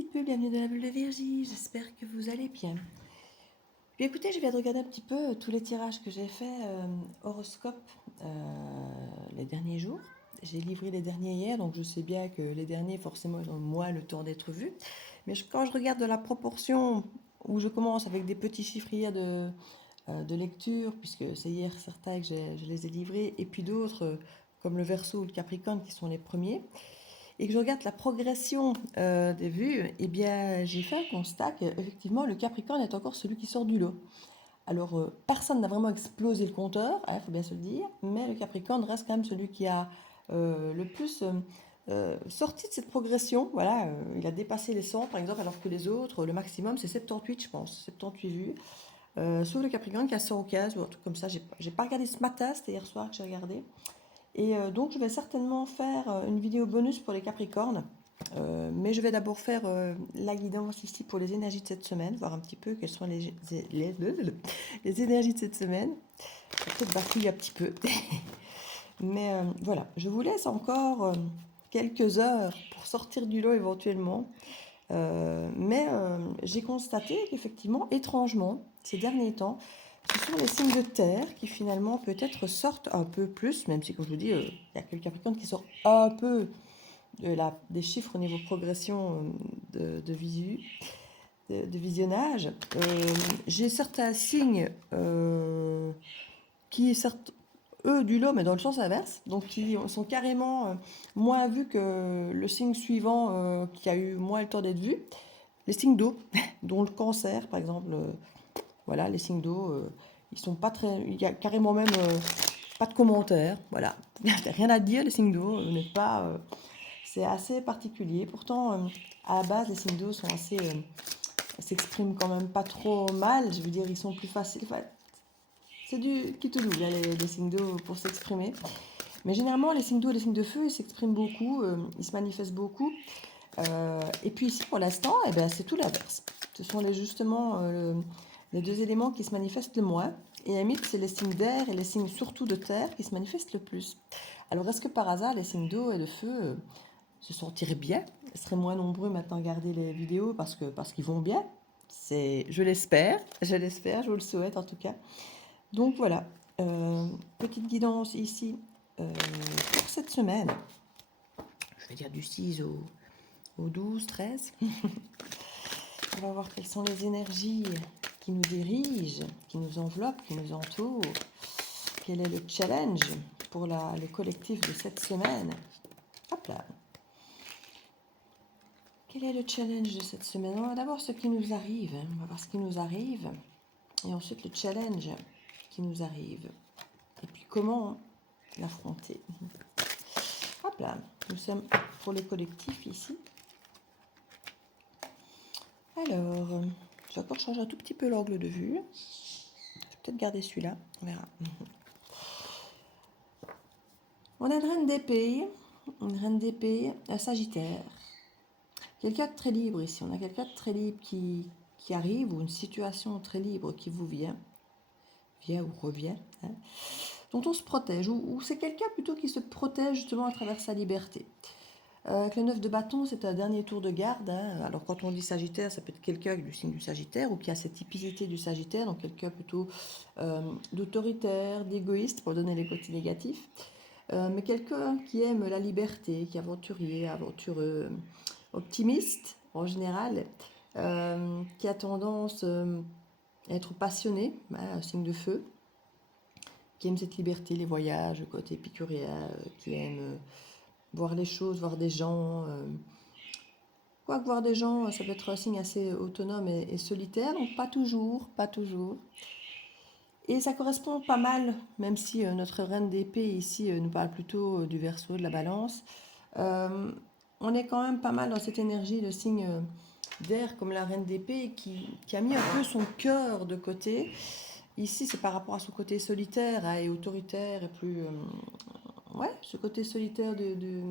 petit peu, bienvenue dans la bulle de Virgie, j'espère que vous allez bien. Puis écoutez, je viens de regarder un petit peu tous les tirages que j'ai fait horoscope les derniers jours. J'ai livré les derniers hier, donc je sais bien que les derniers, forcément, ils ont moins le temps d'être vus. Mais quand je regarde de la proportion où je commence avec des petits chiffres hier de lecture, puisque c'est hier certains que je les ai livrés, et puis d'autres, comme le Verseau ou le Capricorne, qui sont les premiers, et que je regarde la progression des vues, eh bien, j'ai fait un constat qu'effectivement, le Capricorne est encore celui qui sort du lot. Alors, personne n'a vraiment explosé le compteur, il faut bien se le dire, mais le Capricorne reste quand même celui qui a le plus sorti de cette progression. Voilà, il a dépassé les 100, par exemple, alors que les autres, le maximum, c'est 78, je pense, 78 vues. Sauf le Capricorne qui a 115 ou un truc comme ça. J'ai pas regardé ce matin, c'était hier soir que j'ai regardé. Et donc, je vais certainement faire une vidéo bonus pour les Capricornes. Mais je vais d'abord faire la guidance ici pour les énergies de cette semaine, voir un petit peu quelles sont les énergies de cette semaine. Peut-être bafouille un petit peu. Mais voilà, je vous laisse encore quelques heures pour sortir du lot éventuellement. Mais j'ai constaté qu'effectivement, étrangement, ces derniers temps, ce sont les signes de terre qui finalement peut-être sortent un peu plus, même si comme je vous dis, il n'y a que le Capricorne qui sort un peu des chiffres au niveau progression de visionnage. J'ai certains signes qui sortent eux du lot, mais dans le sens inverse, donc qui sont carrément moins vus que le signe suivant qui a eu moins le temps d'être vu. Les signes d'eau, dont le cancer par exemple, voilà, les signes d'eau, ils sont pas très. Il y a carrément même pas de commentaires, voilà. Rien à dire, les signes d'eau, n'est pas. C'est assez particulier. Pourtant, à la base, les signes d'eau sont assez. S'expriment quand même pas trop mal, je veux dire, ils sont plus faciles. Enfin, c'est du qui tout double, les signes d'eau pour s'exprimer. Mais généralement, les signes d'eau et les signes de feu, ils s'expriment beaucoup, ils se manifestent beaucoup. Et puis ici, pour l'instant, eh ben, c'est tout l'inverse. Ce sont justement les deux éléments qui se manifestent le moins. Et à la limite, c'est les signes d'air et les signes surtout de terre qui se manifestent le plus. Alors, est-ce que par hasard, les signes d'eau et de feu se sentiraient bien? Ils seraient moins nombreux maintenant à regarder les vidéos parce qu'ils vont bien. Je l'espère, je vous le souhaite en tout cas. Donc voilà, petite guidance ici pour cette semaine. Je vais dire du 6 au 12, 13. On va voir quelles sont les énergies qui nous dirigent, qui nous enveloppent, qui nous entourent. Quel est le challenge pour le collectif de cette semaine? Hop là. Quel est le challenge de cette semaine? On va d'abord ce qui nous arrive. On va voir ce qui nous arrive. Et ensuite le challenge qui nous arrive. Et puis comment l'affronter. Hop là. Nous sommes pour le collectif ici. Alors, je vais encore changer un tout petit peu l'angle de vue. Je vais peut-être garder celui-là. On verra. On a une reine d'épée, un Sagittaire. Quelqu'un de très libre ici. On a quelqu'un de très libre qui arrive, ou une situation très libre qui vous vient ou revient, hein, dont on se protège, ou c'est quelqu'un plutôt qui se protège justement à travers sa liberté. Avec le 9 de bâton, c'est un dernier tour de garde, hein. Alors quand on dit Sagittaire, ça peut être quelqu'un du signe du Sagittaire ou qui a cette typicité du Sagittaire, donc quelqu'un plutôt d'autoritaire, d'égoïste, pour donner les côtés négatifs. Mais quelqu'un qui aime la liberté, qui est aventurier, aventureux, optimiste en général, qui a tendance à être passionné, hein, un signe de feu, qui aime cette liberté, les voyages, le côté épicurien, qui aime voir les choses, voir des gens. Quoique voir des gens, ça peut être un signe assez autonome et solitaire, donc pas toujours, pas toujours. Et ça correspond pas mal, même si notre reine d'épée ici nous parle plutôt du Verseau, de la Balance. On est quand même pas mal dans cette énergie de signe d'air comme la reine d'épée qui a mis un peu son cœur de côté. Ici, c'est par rapport à son côté solitaire, hein, et autoritaire et plus... ouais, ce côté solitaire du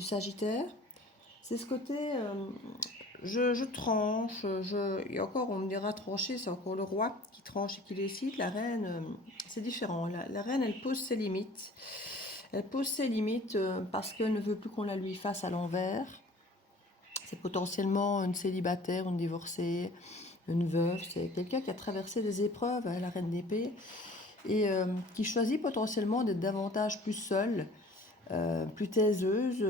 Sagittaire. C'est ce côté, je tranche, et encore on me dira trancher, c'est encore le roi qui tranche et qui décide. La reine, c'est différent. La reine, elle pose ses limites. Elle pose ses limites parce qu'elle ne veut plus qu'on la lui fasse à l'envers. C'est potentiellement une célibataire, une divorcée, une veuve. C'est quelqu'un qui a traversé des épreuves à la reine d'épée et qui choisit potentiellement d'être davantage plus seule, plus taiseuse,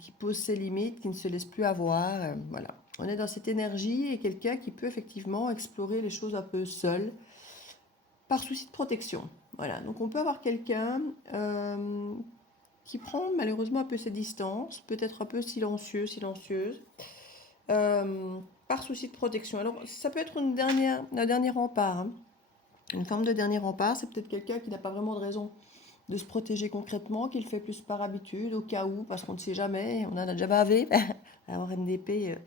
qui pose ses limites, qui ne se laisse plus avoir. Voilà. On est dans cette énergie et quelqu'un qui peut effectivement explorer les choses un peu seul, par souci de protection. Voilà. Donc on peut avoir quelqu'un qui prend malheureusement un peu ses distances, peut-être un peu silencieux, silencieuse, par souci de protection. Alors ça peut être un dernier rempart, hein. Une forme de dernier rempart, c'est peut-être quelqu'un qui n'a pas vraiment de raison de se protéger concrètement, qui le fait plus par habitude, au cas où, parce qu'on ne sait jamais, on en a déjà bavé, en RNDP,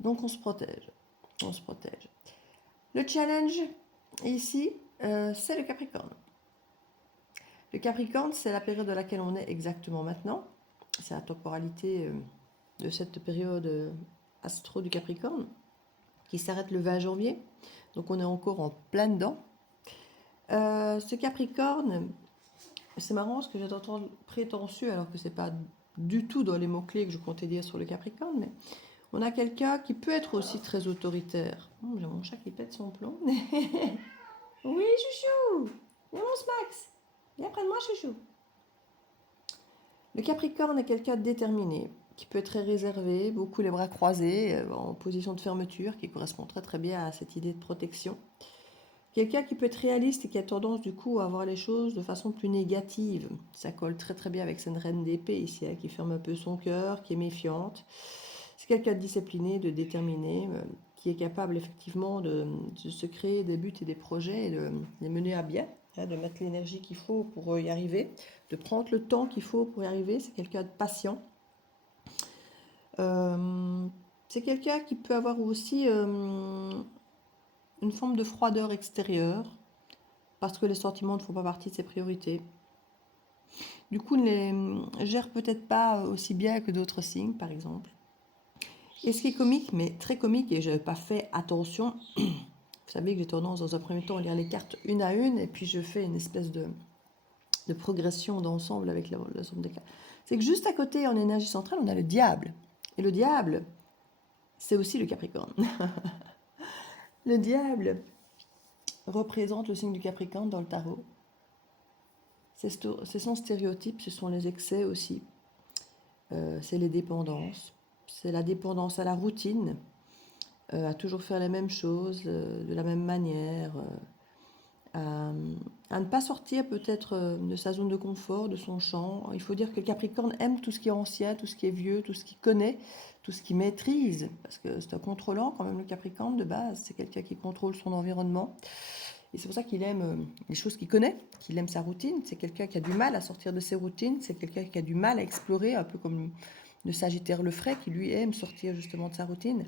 donc on se protège, on se protège. Le challenge, ici, c'est le Capricorne. Le Capricorne, c'est la période dans laquelle on est exactement maintenant, c'est la temporalité de cette période astro du Capricorne, qui s'arrête le 20 janvier, donc on est encore en plein dedans. Ce Capricorne, c'est marrant parce que j'ai entendu prétentieux alors que c'est pas du tout dans les mots-clés que je comptais dire sur le Capricorne, mais on a quelqu'un qui peut être aussi très autoritaire. J'ai mon chat qui pète son plomb. Oui, chouchou. Viens mon Smax. Viens près de moi, chouchou. Le Capricorne est quelqu'un de déterminé, qui peut être très réservé, beaucoup les bras croisés, en position de fermeture, qui correspond très très bien à cette idée de protection. Quelqu'un qui peut être réaliste et qui a tendance du coup à voir les choses de façon plus négative. Ça colle très très bien avec cette reine d'épée ici, qui ferme un peu son cœur, qui est méfiante. C'est quelqu'un de discipliné, de déterminé, qui est capable effectivement de se créer des buts et des projets et de les mener à bien, de mettre l'énergie qu'il faut pour y arriver, de prendre le temps qu'il faut pour y arriver. C'est quelqu'un de patient. C'est quelqu'un qui peut avoir aussi une forme de froideur extérieure, parce que les sentiments ne font pas partie de ses priorités. Du coup, ne les gère peut-être pas aussi bien que d'autres signes, par exemple. Et ce qui est comique, mais très comique, et je n'avais pas fait attention, vous savez que j'ai tendance dans un premier temps à lire les cartes une à une, et puis je fais une espèce de progression d'ensemble avec la somme des cartes. C'est que juste à côté, en énergie centrale, on a le diable. Et le diable, c'est aussi le Capricorne. Le diable représente le signe du Capricorne dans le tarot. C'est son stéréotype, ce sont les excès aussi. C'est les dépendances. C'est la dépendance à la routine, à toujours faire les mêmes choses de la même manière, à ne pas sortir peut-être de sa zone de confort, de son champ. Il faut dire que le Capricorne aime tout ce qui est ancien, tout ce qui est vieux, tout ce qu'il connaît, tout ce qu'il maîtrise, parce que c'est un contrôlant quand même le Capricorne de base, c'est quelqu'un qui contrôle son environnement. Et c'est pour ça qu'il aime les choses qu'il connaît, qu'il aime sa routine. C'est quelqu'un qui a du mal à sortir de ses routines, c'est quelqu'un qui a du mal à explorer, un peu comme le Sagittaire le ferait, qui lui aime sortir justement de sa routine.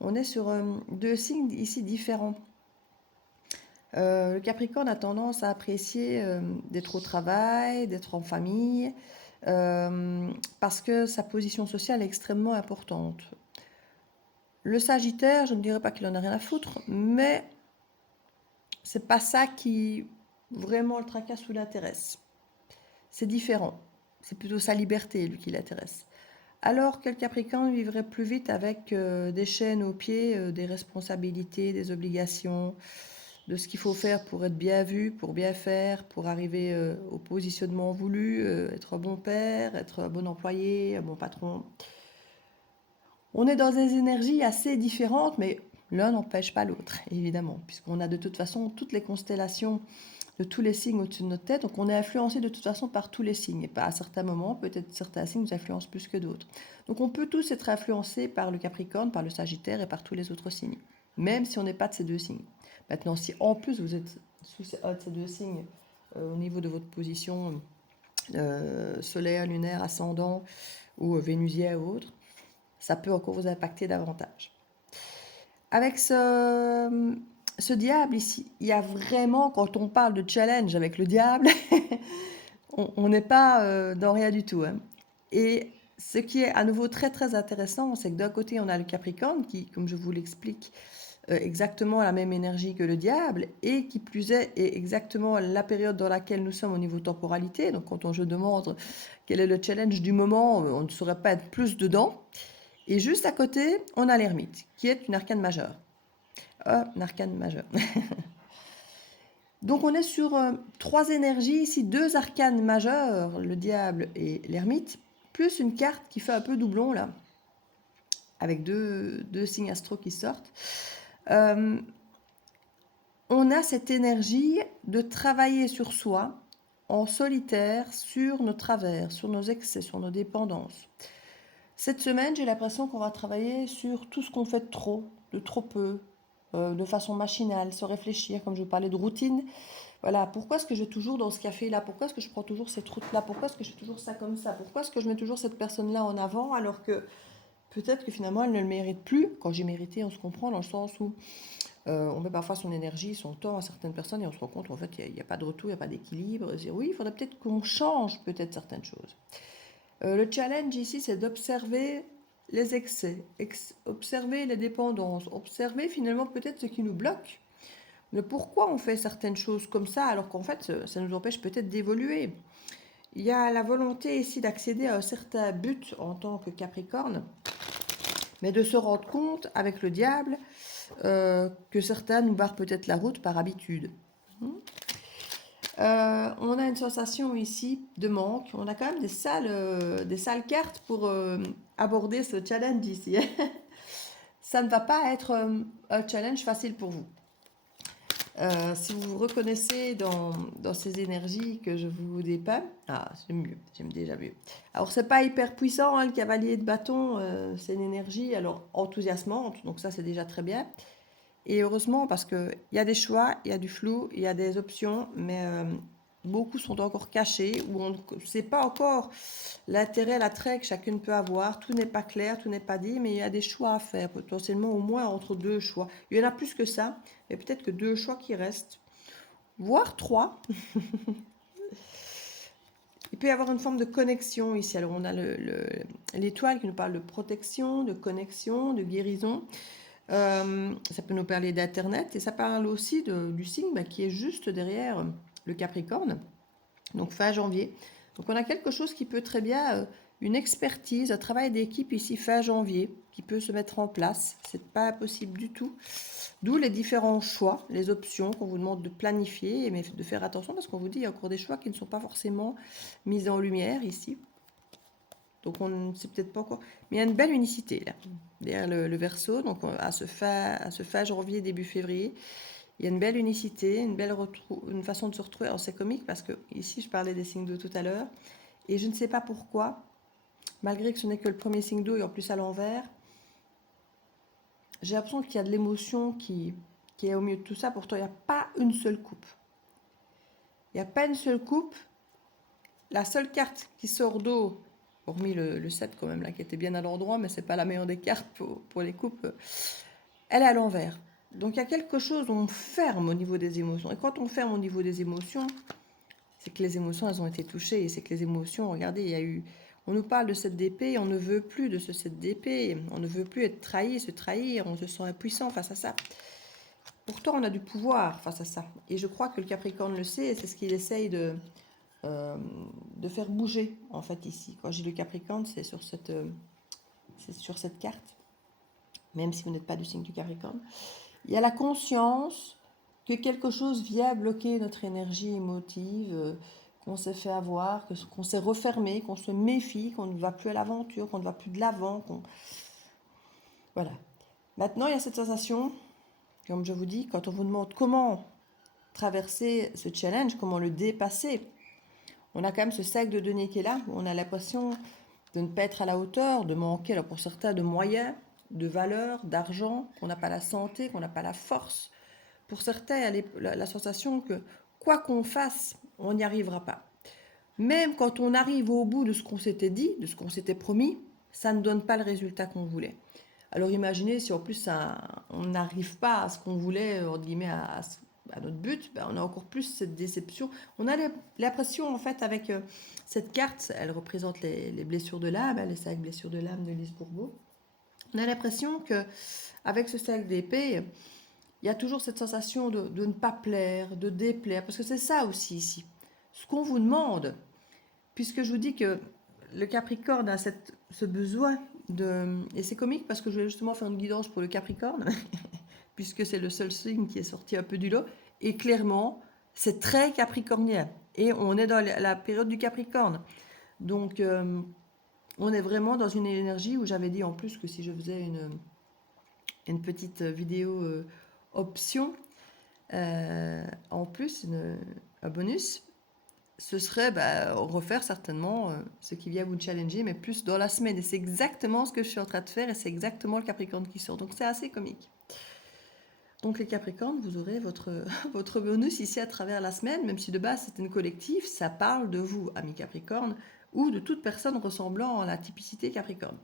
On est sur deux signes ici différents. Le Capricorne a tendance à apprécier d'être au travail, d'être en famille, parce que sa position sociale est extrêmement importante. Le Sagittaire, je ne dirais pas qu'il en a rien à foutre, mais c'est pas ça qui vraiment le tracasse ou l'intéresse. C'est différent. C'est plutôt sa liberté, lui, qui l'intéresse. Alors que le Capricorne vivrait plus vite avec des chaînes aux pieds, des responsabilités, des obligations, de ce qu'il faut faire pour être bien vu, pour bien faire, pour arriver au positionnement voulu, être un bon père, être un bon employé, un bon patron. On est dans des énergies assez différentes, mais l'un n'empêche pas l'autre, évidemment, puisqu'on a de toute façon toutes les constellations de tous les signes au-dessus de notre tête, donc on est influencé de toute façon par tous les signes, et pas à certains moments, peut-être certains signes nous influencent plus que d'autres. Donc on peut tous être influencés par le Capricorne, par le Sagittaire et par tous les autres signes, même si on n'est pas de ces deux signes. Maintenant, si en plus vous êtes sous un de ces deux signes au niveau de votre position solaire, lunaire, ascendant ou vénusien ou autre, ça peut encore vous impacter davantage. Avec ce diable ici, il y a vraiment, quand on parle de challenge avec le diable, on n'est pas dans rien du tout, hein. Et ce qui est à nouveau très très intéressant, c'est que d'un côté on a le Capricorne qui, comme je vous l'explique, exactement la même énergie que le diable, et qui plus est exactement la période dans laquelle nous sommes au niveau temporalité. Donc quand on se demande quel est le challenge du moment, on ne saurait pas être plus dedans. Et juste à côté, on a l'ermite, qui est une arcane majeure. Un arcane majeur. Donc on est sur 3 énergies ici, 2 arcanes majeures, le diable et l'ermite, plus une carte qui fait un peu doublon là, avec deux signes astro qui sortent. On a cette énergie de travailler sur soi, en solitaire, sur nos travers, sur nos excès, sur nos dépendances. Cette semaine, j'ai l'impression qu'on va travailler sur tout ce qu'on fait de trop peu, de façon machinale, sans réfléchir, comme je vous parlais de routine. Voilà, pourquoi est-ce que je vais toujours dans ce café-là? Pourquoi est-ce que je prends toujours cette route-là? Pourquoi est-ce que je fais toujours ça comme ça? Pourquoi est-ce que je mets toujours cette personne-là en avant alors que peut-être que finalement elle ne le mérite plus? Quand j'ai mérité, on se comprend dans le sens où on met parfois son énergie, son temps à certaines personnes et on se rend compte en fait il n'y a pas de retour, il n'y a pas d'équilibre. Oui, il faudrait peut-être qu'on change peut-être certaines choses. Le challenge ici, c'est d'observer les excès, observer les dépendances, observer finalement peut-être ce qui nous bloque. Mais pourquoi on fait certaines choses comme ça alors qu'en fait ça nous empêche peut-être d'évoluer? Il y a la volonté ici d'accéder à un certain but en tant que Capricorne, mais de se rendre compte avec le diable que certains nous barrent peut-être la route par habitude. On a une sensation ici de manque. On a quand même des sales cartes pour aborder ce challenge ici. Ça ne va pas être un challenge facile pour vous. Si vous vous reconnaissez dans ces énergies que je vous dépeins, j'aime mieux, j'aime déjà mieux. Alors c'est pas hyper puissant, hein, le cavalier de bâton, c'est une énergie alors enthousiasmante, donc ça c'est déjà très bien. Et heureusement parce qu'il y a des choix, il y a du flou, il y a des options, mais beaucoup sont encore cachés, ou on ne sait pas encore l'intérêt, l'attrait que chacune peut avoir. Tout n'est pas clair, tout n'est pas dit, mais il y a des choix à faire, potentiellement au moins entre 2 choix. Il y en a plus que ça, mais peut-être que 2 choix qui restent, voire 3. Il peut y avoir une forme de connexion ici. Alors on a l'étoile qui nous parle de protection, de connexion, de guérison. Ça peut nous parler d'Internet et ça parle aussi du signe qui est juste derrière le Capricorne, donc fin janvier. Donc on a quelque chose qui peut très bien, une expertise, un travail d'équipe ici fin janvier, qui peut se mettre en place. C'est pas impossible du tout. D'où les différents choix, les options qu'on vous demande de planifier, mais de faire attention parce qu'on vous dit qu'il y a encore des choix qui ne sont pas forcément mis en lumière ici. Donc on ne sait peut-être pas encore. Mais il y a une belle unicité là, derrière le Verseau, donc à ce fin janvier, début février. Il y a une belle unicité, une façon de se retrouver. Alors c'est comique parce que ici je parlais des signes d'eau tout à l'heure. Et je ne sais pas pourquoi, malgré que ce n'est que le premier signe d'eau et en plus à l'envers, j'ai l'impression qu'il y a de l'émotion qui est au milieu de tout ça. Pourtant, il n'y a pas une seule coupe. Il n'y a pas une seule coupe. La seule carte qui sort d'eau, hormis le 7 quand même, là, qui était bien à l'endroit, mais c'est pas la meilleure des cartes pour les coupes, elle est à l'envers. Donc il y a quelque chose où on ferme au niveau des émotions. Et quand on ferme au niveau des émotions, c'est que les émotions, elles ont été touchées. Et c'est que les émotions, regardez, il y a eu... On nous parle de cette d'épée, on ne veut plus de ce 7 d'épée. On ne veut plus être trahi, se trahir. On se sent impuissant face à ça. Pourtant, on a du pouvoir face à ça. Et je crois que le Capricorne le sait, et c'est ce qu'il essaye de faire bouger, en fait, ici. Quand j'ai le Capricorne, c'est sur cette carte, même si vous n'êtes pas du signe du Capricorne. Il y a la conscience que quelque chose vient bloquer notre énergie émotive, qu'on s'est fait avoir, qu'on s'est refermé, qu'on se méfie, qu'on ne va plus à l'aventure, qu'on ne va plus de l'avant. Voilà. Maintenant, il y a cette sensation, comme je vous dis, quand on vous demande comment traverser ce challenge, comment le dépasser, on a quand même ce sac de deniers qui est là, où on a l'impression de ne pas être à la hauteur, de manquer, alors pour certains, de moyens, de valeur, d'argent, qu'on n'a pas la santé, qu'on n'a pas la force. Pour certains, il y a la sensation que quoi qu'on fasse, on n'y arrivera pas. Même quand on arrive au bout de ce qu'on s'était dit, de ce qu'on s'était promis, ça ne donne pas le résultat qu'on voulait. Alors imaginez si en plus on n'arrive pas à ce qu'on voulait, entre guillemets, à notre but, on a encore plus cette déception. On a l'impression, en fait, avec cette carte, elle représente les blessures de l'âme, les 5 blessures de l'âme de Lise Bourbeau. On a l'impression qu'avec ce sac d'épée, il y a toujours cette sensation de ne pas plaire, de déplaire, parce que c'est ça aussi ici. Ce qu'on vous demande, puisque je vous dis que le Capricorne a ce besoin Et c'est comique parce que je vais justement faire une guidance pour le Capricorne, puisque c'est le seul signe qui est sorti un peu du lot. Et clairement, c'est très capricornien. Et on est dans la période du Capricorne. Donc, on est vraiment dans une énergie où j'avais dit en plus que si je faisais une petite vidéo option, en plus, un bonus, ce serait refaire certainement ce qui vient vous challenger, mais plus dans la semaine. Et c'est exactement ce que je suis en train de faire et c'est exactement le Capricorne qui sort. Donc c'est assez comique. Donc les Capricornes, vous aurez votre, votre bonus ici à travers la semaine, même si de base c'est une collective, ça parle de vous, amis Capricorne, ou de toute personne ressemblant à la typicité Capricorne.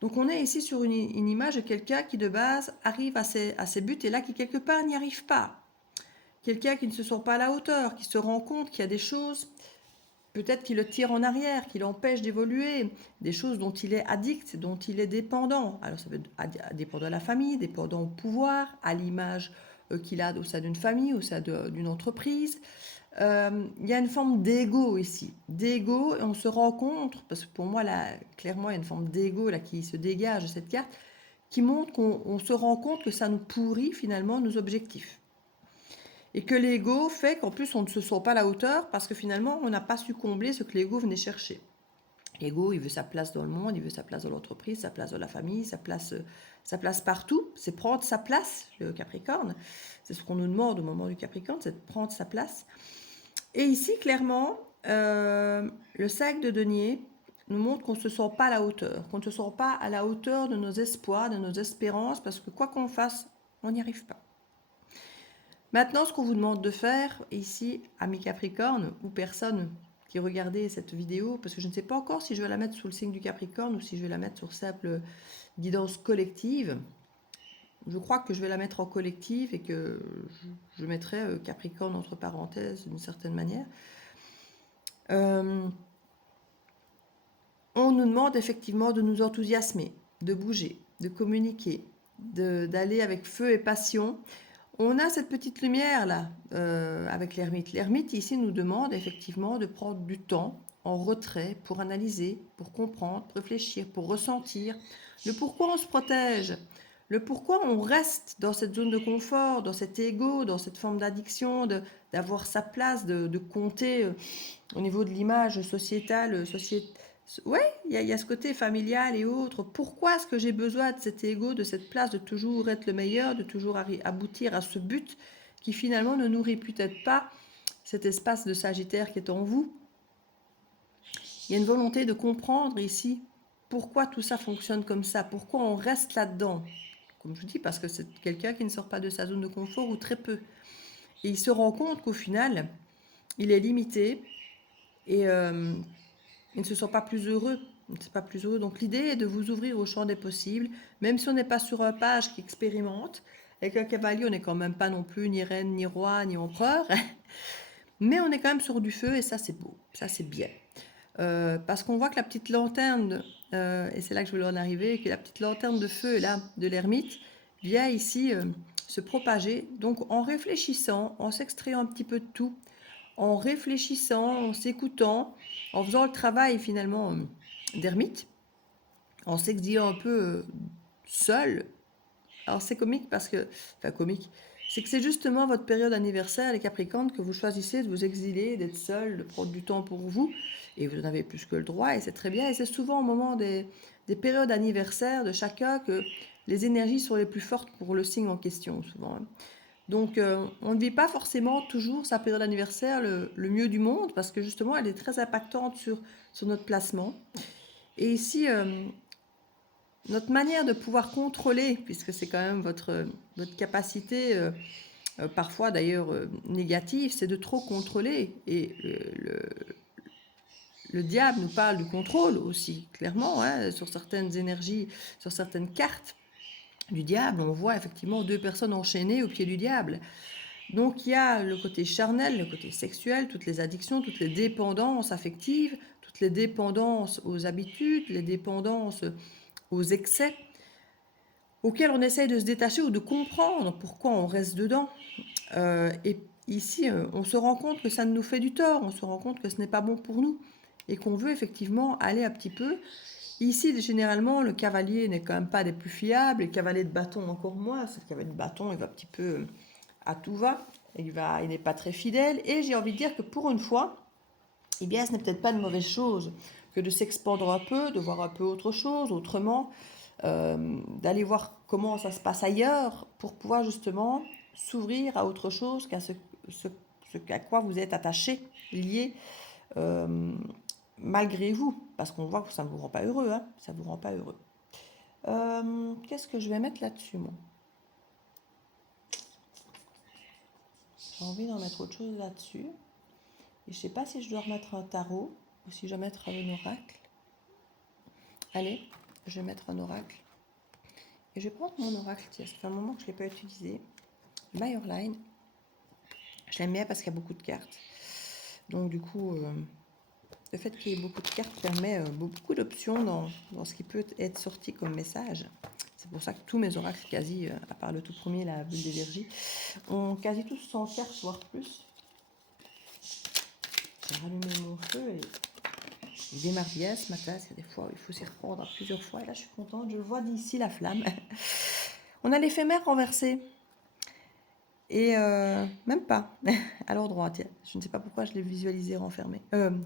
Donc on est ici sur une image de quelqu'un qui de base arrive à ses buts et là qui quelque part n'y arrive pas. Quelqu'un qui ne se sent pas à la hauteur, qui se rend compte qu'il y a des choses peut-être qui le tire en arrière, qui l'empêche d'évoluer, des choses dont il est addict, dont il est dépendant. Alors ça peut être dépendant de la famille, dépendant au pouvoir, à l'image qu'il a au sein d'une famille, au sein d'une entreprise. Il y a une forme d'ego ici, d'ego, et on se rend compte, parce que pour moi là, clairement il y a une forme d'ego là qui se dégage de cette carte, qui montre qu'on se rend compte que ça nous pourrit finalement nos objectifs. Et que l'ego fait qu'en plus on ne se sent pas à la hauteur parce que finalement on n'a pas su combler ce que l'ego venait chercher. L'ego, il veut sa place dans le monde, il veut sa place dans l'entreprise, sa place dans la famille, sa place partout. C'est prendre sa place, le Capricorne. C'est ce qu'on nous demande au moment du Capricorne, c'est de prendre sa place. Et ici, clairement, le 5 de denier nous montre qu'on ne se sent pas à la hauteur, qu'on ne se sent pas à la hauteur de nos espoirs, de nos espérances, parce que quoi qu'on fasse, on n'y arrive pas. Maintenant, ce qu'on vous demande de faire ici, amis Capricorne, ou personne qui regardez cette vidéo, parce que je ne sais pas encore si je vais la mettre sous le signe du Capricorne ou si je vais la mettre sur simple guidance collective. Je crois que je vais la mettre en collective et que je mettrai Capricorne entre parenthèses d'une certaine manière. On nous demande effectivement de nous enthousiasmer, de bouger, de communiquer, d'aller avec feu et passion. On a cette petite lumière là avec l'ermite. L'ermite ici nous demande effectivement de prendre du temps en retrait pour analyser, pour comprendre, pour réfléchir, pour ressentir le pourquoi on se protège, le pourquoi on reste dans cette zone de confort, dans cet ego, dans cette forme d'addiction, d'avoir sa place, de compter au niveau de l'image sociétale, ouais, il y a ce côté familial et autres. Pourquoi est-ce que j'ai besoin de cet ego, de cette place, de toujours être le meilleur, de toujours aboutir à ce but qui finalement ne nourrit peut-être pas cet espace de Sagittaire qui est en vous? Il y a une volonté de comprendre ici pourquoi tout ça fonctionne comme ça, pourquoi on reste là-dedans. Comme je vous dis, parce que c'est quelqu'un qui ne sort pas de sa zone de confort ou très peu. Et il se rend compte qu'au final, il est limité et il ne se sent pas plus heureux. Pas plus heureux. Donc l'idée est de vous ouvrir au champ des possibles, même si on n'est pas sur un page qui expérimente. Avec un cavalier, on n'est quand même pas non plus ni reine, ni roi, ni empereur. Mais on est quand même sur du feu et ça c'est beau, ça c'est bien. Parce qu'on voit que la petite lanterne, et c'est là que je voulais en arriver, que la petite lanterne de feu là, de l'ermite vient ici se propager. Donc en réfléchissant, en s'extrayant un petit peu de tout, en réfléchissant, en s'écoutant, en faisant le travail finalement d'ermite, en s'exilant un peu seul. Alors c'est comique parce que, enfin comique, c'est que c'est justement votre période anniversaire, les Capricornes, que vous choisissez de vous exiler, d'être seul, de prendre du temps pour vous, et vous en avez plus que le droit, et c'est très bien, et c'est souvent au moment des périodes anniversaires de chacun que les énergies sont les plus fortes pour le signe en question, souvent. Donc, on ne vit pas forcément toujours sa période d'anniversaire le mieux du monde, parce que justement, elle est très impactante sur notre placement. Et ici, notre manière de pouvoir contrôler, puisque c'est quand même votre capacité, parfois d'ailleurs négative, c'est de trop contrôler. Et le diable nous parle du contrôle aussi, clairement, hein, sur certaines énergies, sur certaines cartes du diable, on voit effectivement deux personnes enchaînées au pied du diable. Donc il y a le côté charnel, le côté sexuel, toutes les addictions, toutes les dépendances affectives, toutes les dépendances aux habitudes, les dépendances aux excès, auxquels on essaye de se détacher ou de comprendre pourquoi on reste dedans. Et ici, on se rend compte que ça nous fait du tort, on se rend compte que ce n'est pas bon pour nous et qu'on veut effectivement aller un petit peu Ici, généralement, le cavalier n'est quand même pas des plus fiables, le cavalier de bâton encore moins. Ce cavalier de bâton, il va un petit peu à tout va, il n'est pas très fidèle. Et j'ai envie de dire que pour une fois, eh bien, ce n'est peut-être pas une mauvaise chose que de s'expandre un peu, de voir un peu autre chose, autrement, d'aller voir comment ça se passe ailleurs pour pouvoir justement s'ouvrir à autre chose qu'à ce à quoi vous êtes attaché, lié, euh, malgré vous, parce qu'on voit que ça ne vous rend pas heureux, hein, ça ne vous rend pas heureux. Qu'est-ce que je vais mettre là-dessus, moi? J'ai envie d'en mettre autre chose là-dessus. Et je ne sais pas si je dois remettre un tarot ou si je dois mettre un oracle. Allez, je vais mettre un oracle. Et je vais prendre mon oracle, tiens, ça fait un moment que je ne l'ai pas utilisé. Meyerline. Je l'aime bien parce qu'il y a beaucoup de cartes. Donc du coup, le fait qu'il y ait beaucoup de cartes permet beaucoup d'options dans ce qui peut être sorti comme message. C'est pour ça que tous mes oracles, quasi, à part le tout premier, la bulle d'énergie, ont quasi tous 100 cartes, voire plus. J'ai rallumé mon feu et il démarre bien ce matin. C'est des fois où il faut s'y reprendre plusieurs fois. Et là, je suis contente. Je le vois d'ici, la flamme. On a l'éphémère renversé. Et même pas. À l'endroit, tiens. Je ne sais pas pourquoi je l'ai visualisé renfermé.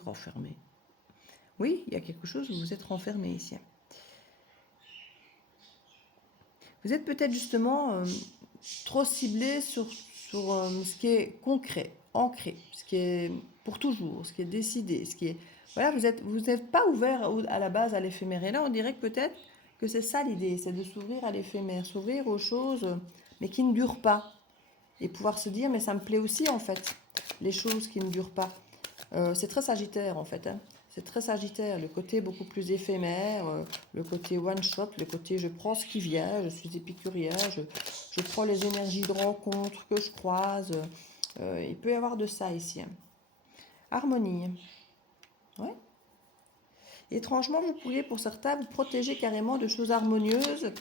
Renfermé. Oui, il y a quelque chose où vous êtes renfermé ici. Vous êtes peut-être justement trop ciblé sur ce qui est concret, ancré, ce qui est pour toujours, ce qui est décidé, ce qui est... Voilà, vous n'êtes pas ouvert à la base à l'éphémère. Et là, on dirait que peut-être que c'est ça l'idée, c'est de s'ouvrir à l'éphémère, s'ouvrir aux choses, mais qui ne durent pas. Et pouvoir se dire, mais ça me plaît aussi en fait, les choses qui ne durent pas. C'est très sagittaire en fait, hein. C'est très sagittaire, le côté beaucoup plus éphémère, le côté one shot, le côté je prends ce qui vient, je suis épicurien, je prends les énergies de rencontre que je croise. Il peut y avoir de ça ici, hein. Harmonie. Ouais. Étrangement, vous pourriez pour certains vous protéger carrément de choses harmonieuses,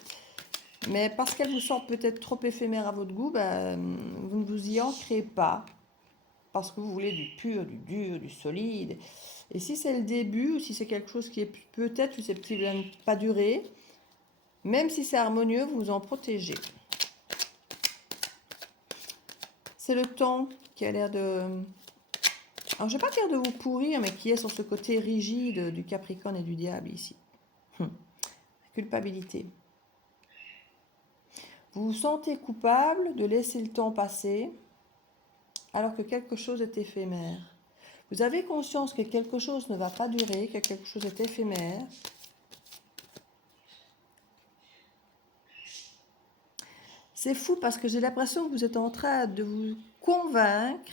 mais parce qu'elles vous semblent peut-être trop éphémères à votre goût, vous ne vous y ancrez pas. Parce que vous voulez du pur, du dur, du solide. Et si c'est le début, ou si c'est quelque chose qui est peut-être susceptible de ne pas durer, même si c'est harmonieux, vous vous en protégez. C'est le temps qui a l'air de... Alors, je ne vais pas dire de vous pourrir, mais qui est sur ce côté rigide du Capricorne et du Diable ici. Culpabilité. Vous vous sentez coupable de laisser le temps passer alors que quelque chose est éphémère. Vous avez conscience que quelque chose ne va pas durer, que quelque chose est éphémère. C'est fou parce que j'ai l'impression que vous êtes en train de vous convaincre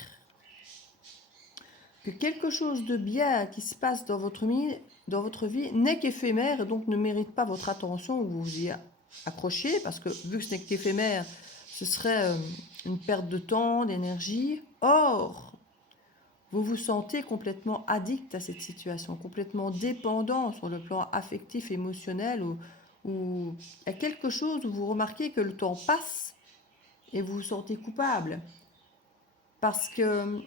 que quelque chose de bien qui se passe dans votre vie n'est qu'éphémère et donc ne mérite pas votre attention ou vous vous y accrochiez, parce que vu que ce n'est qu'éphémère, ce serait une perte de temps, d'énergie. Or, vous vous sentez complètement addict à cette situation, complètement dépendant sur le plan affectif, émotionnel, où il y a quelque chose où vous remarquez que le temps passe et vous vous sentez coupable. Parce que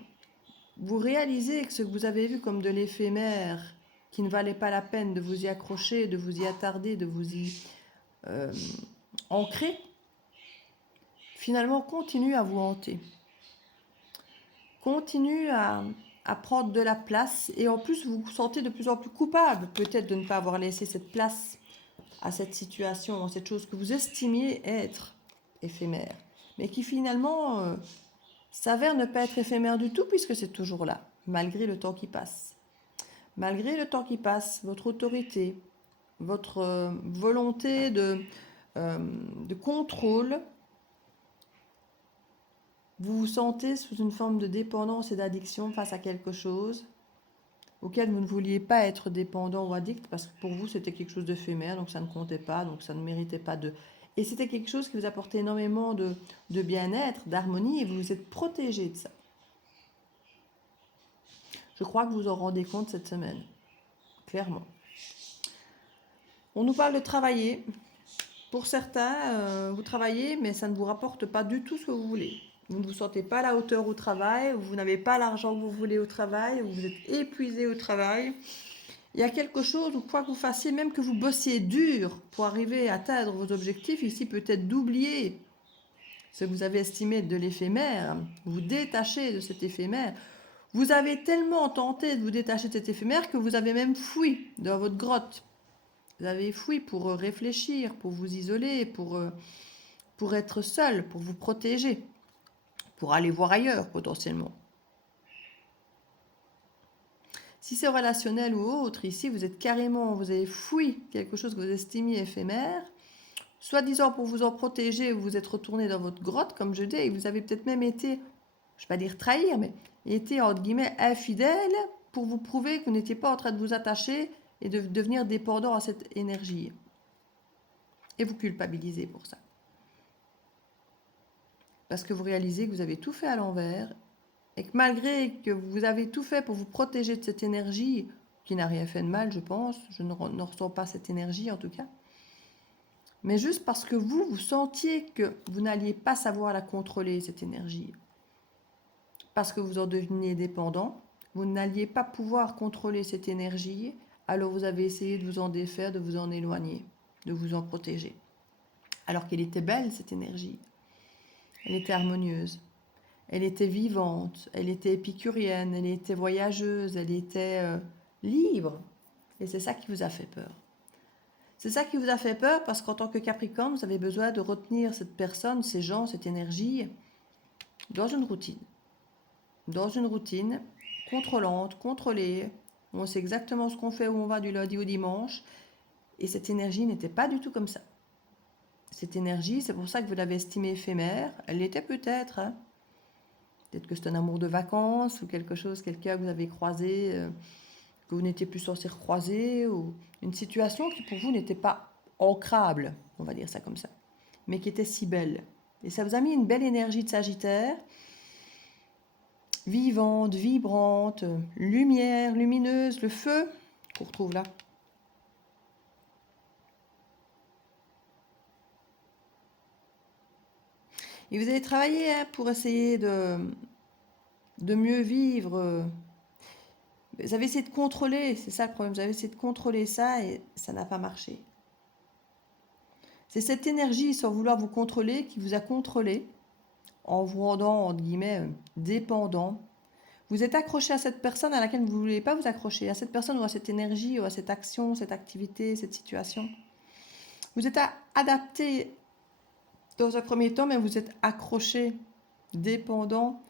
vous réalisez que ce que vous avez vu comme de l'éphémère, qui ne valait pas la peine de vous y accrocher, de vous y attarder, de vous y ancrer, finalement continue à vous hanter. Continue à prendre de la place et en plus vous vous sentez de plus en plus coupable peut-être de ne pas avoir laissé cette place à cette situation, à cette chose que vous estimiez être éphémère, mais qui finalement s'avère ne pas être éphémère du tout puisque c'est toujours là, malgré le temps qui passe. Malgré le temps qui passe, votre autorité, votre volonté de contrôle, vous vous sentez sous une forme de dépendance et d'addiction face à quelque chose auquel vous ne vouliez pas être dépendant ou addict parce que pour vous c'était quelque chose d'éphémère, donc ça ne comptait pas, donc ça ne méritait pas de... Et c'était quelque chose qui vous apportait énormément de bien-être, d'harmonie et vous vous êtes protégé de ça. Je crois que vous en rendez compte cette semaine, clairement. On nous parle de travailler. Pour certains, vous travaillez, mais ça ne vous rapporte pas du tout ce que vous voulez. Vous ne vous sentez pas à la hauteur au travail, vous n'avez pas l'argent que vous voulez au travail, vous êtes épuisé au travail. Il y a quelque chose, ou quoi que vous fassiez, même que vous bossiez dur pour arriver à atteindre vos objectifs, ici peut-être d'oublier ce que vous avez estimé de l'éphémère, vous détachez de cet éphémère. Vous avez tellement tenté de vous détacher de cet éphémère que vous avez même fui dans votre grotte. Vous avez fui pour réfléchir, pour vous isoler, pour être seul, pour vous protéger, pour aller voir ailleurs potentiellement. Si c'est relationnel ou autre, ici vous êtes carrément, vous avez fui quelque chose que vous estimiez éphémère, soi-disant pour vous en protéger, vous êtes retourné dans votre grotte, comme je dis, et vous avez peut-être même été, je ne vais pas dire trahir, mais été entre guillemets infidèle pour vous prouver que vous n'étiez pas en train de vous attacher et de devenir dépendant à cette énergie. Et vous culpabilisez pour ça. Parce que vous réalisez que vous avez tout fait à l'envers et que malgré que vous avez tout fait pour vous protéger de cette énergie, qui n'a rien fait de mal, je pense, je ne ressens pas cette énergie en tout cas, mais juste parce que vous sentiez que vous n'alliez pas savoir la contrôler, cette énergie, parce que vous en deveniez dépendant, vous n'alliez pas pouvoir contrôler cette énergie, alors vous avez essayé de vous en défaire, de vous en éloigner, de vous en protéger. Alors qu'elle était belle, cette énergie. Elle était harmonieuse. Elle était vivante, elle était épicurienne, elle était voyageuse, elle était libre. Et c'est ça qui vous a fait peur. C'est ça qui vous a fait peur parce qu'en tant que Capricorne, vous avez besoin de retenir cette personne, ces gens, cette énergie dans une routine. Dans une routine contrôlante, contrôlée. On sait exactement ce qu'on fait, où on va du lundi au dimanche. Et cette énergie n'était pas du tout comme ça. Cette énergie, c'est pour ça que vous l'avez estimée éphémère. Elle l'était peut-être, hein. Peut-être que c'est un amour de vacances ou quelque chose, quelqu'un que vous avez croisé, que vous n'étiez plus censé recroiser, ou une situation qui pour vous n'était pas ancrable, on va dire ça comme ça, mais qui était si belle. Et ça vous a mis une belle énergie de Sagittaire, vivante, vibrante, lumière, lumineuse, le feu qu'on retrouve là. Et vous avez travaillé pour essayer de mieux vivre. Vous avez essayé de contrôler, c'est ça le problème, vous avez essayé de contrôler ça et ça n'a pas marché. C'est cette énergie, sans vouloir vous contrôler, qui vous a contrôlé en vous rendant, entre guillemets, dépendant. Vous êtes accroché à cette personne à laquelle vous ne voulez pas vous accrocher, à cette personne ou à cette énergie ou à cette action, cette activité, cette situation. Vous êtes adapté dans un premier temps, mais vous êtes accroché, dépendant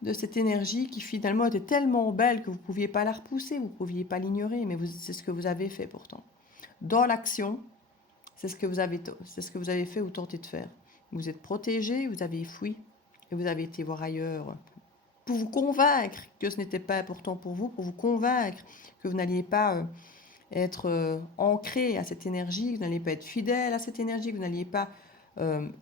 de cette énergie qui finalement était tellement belle que vous ne pouviez pas la repousser, vous ne pouviez pas l'ignorer, mais c'est ce que vous avez fait pourtant. Dans l'action, c'est ce que vous avez fait ou tenté de faire. Vous êtes protégé, vous avez fui et vous avez été voir ailleurs pour vous convaincre que ce n'était pas important pour vous convaincre que vous n'alliez pas être ancré à cette énergie, que vous n'alliez pas être fidèle à cette énergie, que vous n'alliez pas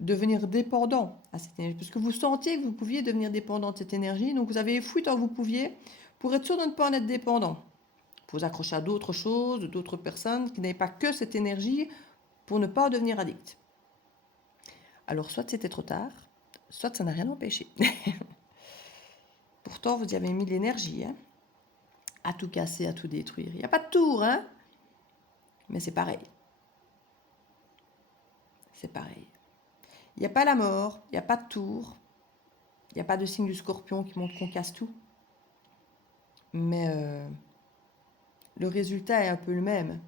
devenir dépendant à cette énergie. Parce que vous sentiez que vous pouviez devenir dépendant de cette énergie, donc vous avez fui tant que vous pouviez pour être sûr de ne pas en être dépendant. Pour vous accrocher à d'autres choses, d'autres personnes qui n'avaient pas que cette énergie pour ne pas en devenir addict. Alors soit c'était trop tard, soit ça n'a rien empêché. Pourtant, vous y avez mis de l'énergie, hein, à tout casser, à tout détruire. Il n'y a pas de tour, hein, mais c'est pareil. C'est pareil. Il n'y a pas la mort, il n'y a pas de tour, il n'y a pas de signe du scorpion qui montre qu'on casse tout. Mais le résultat est un peu le même.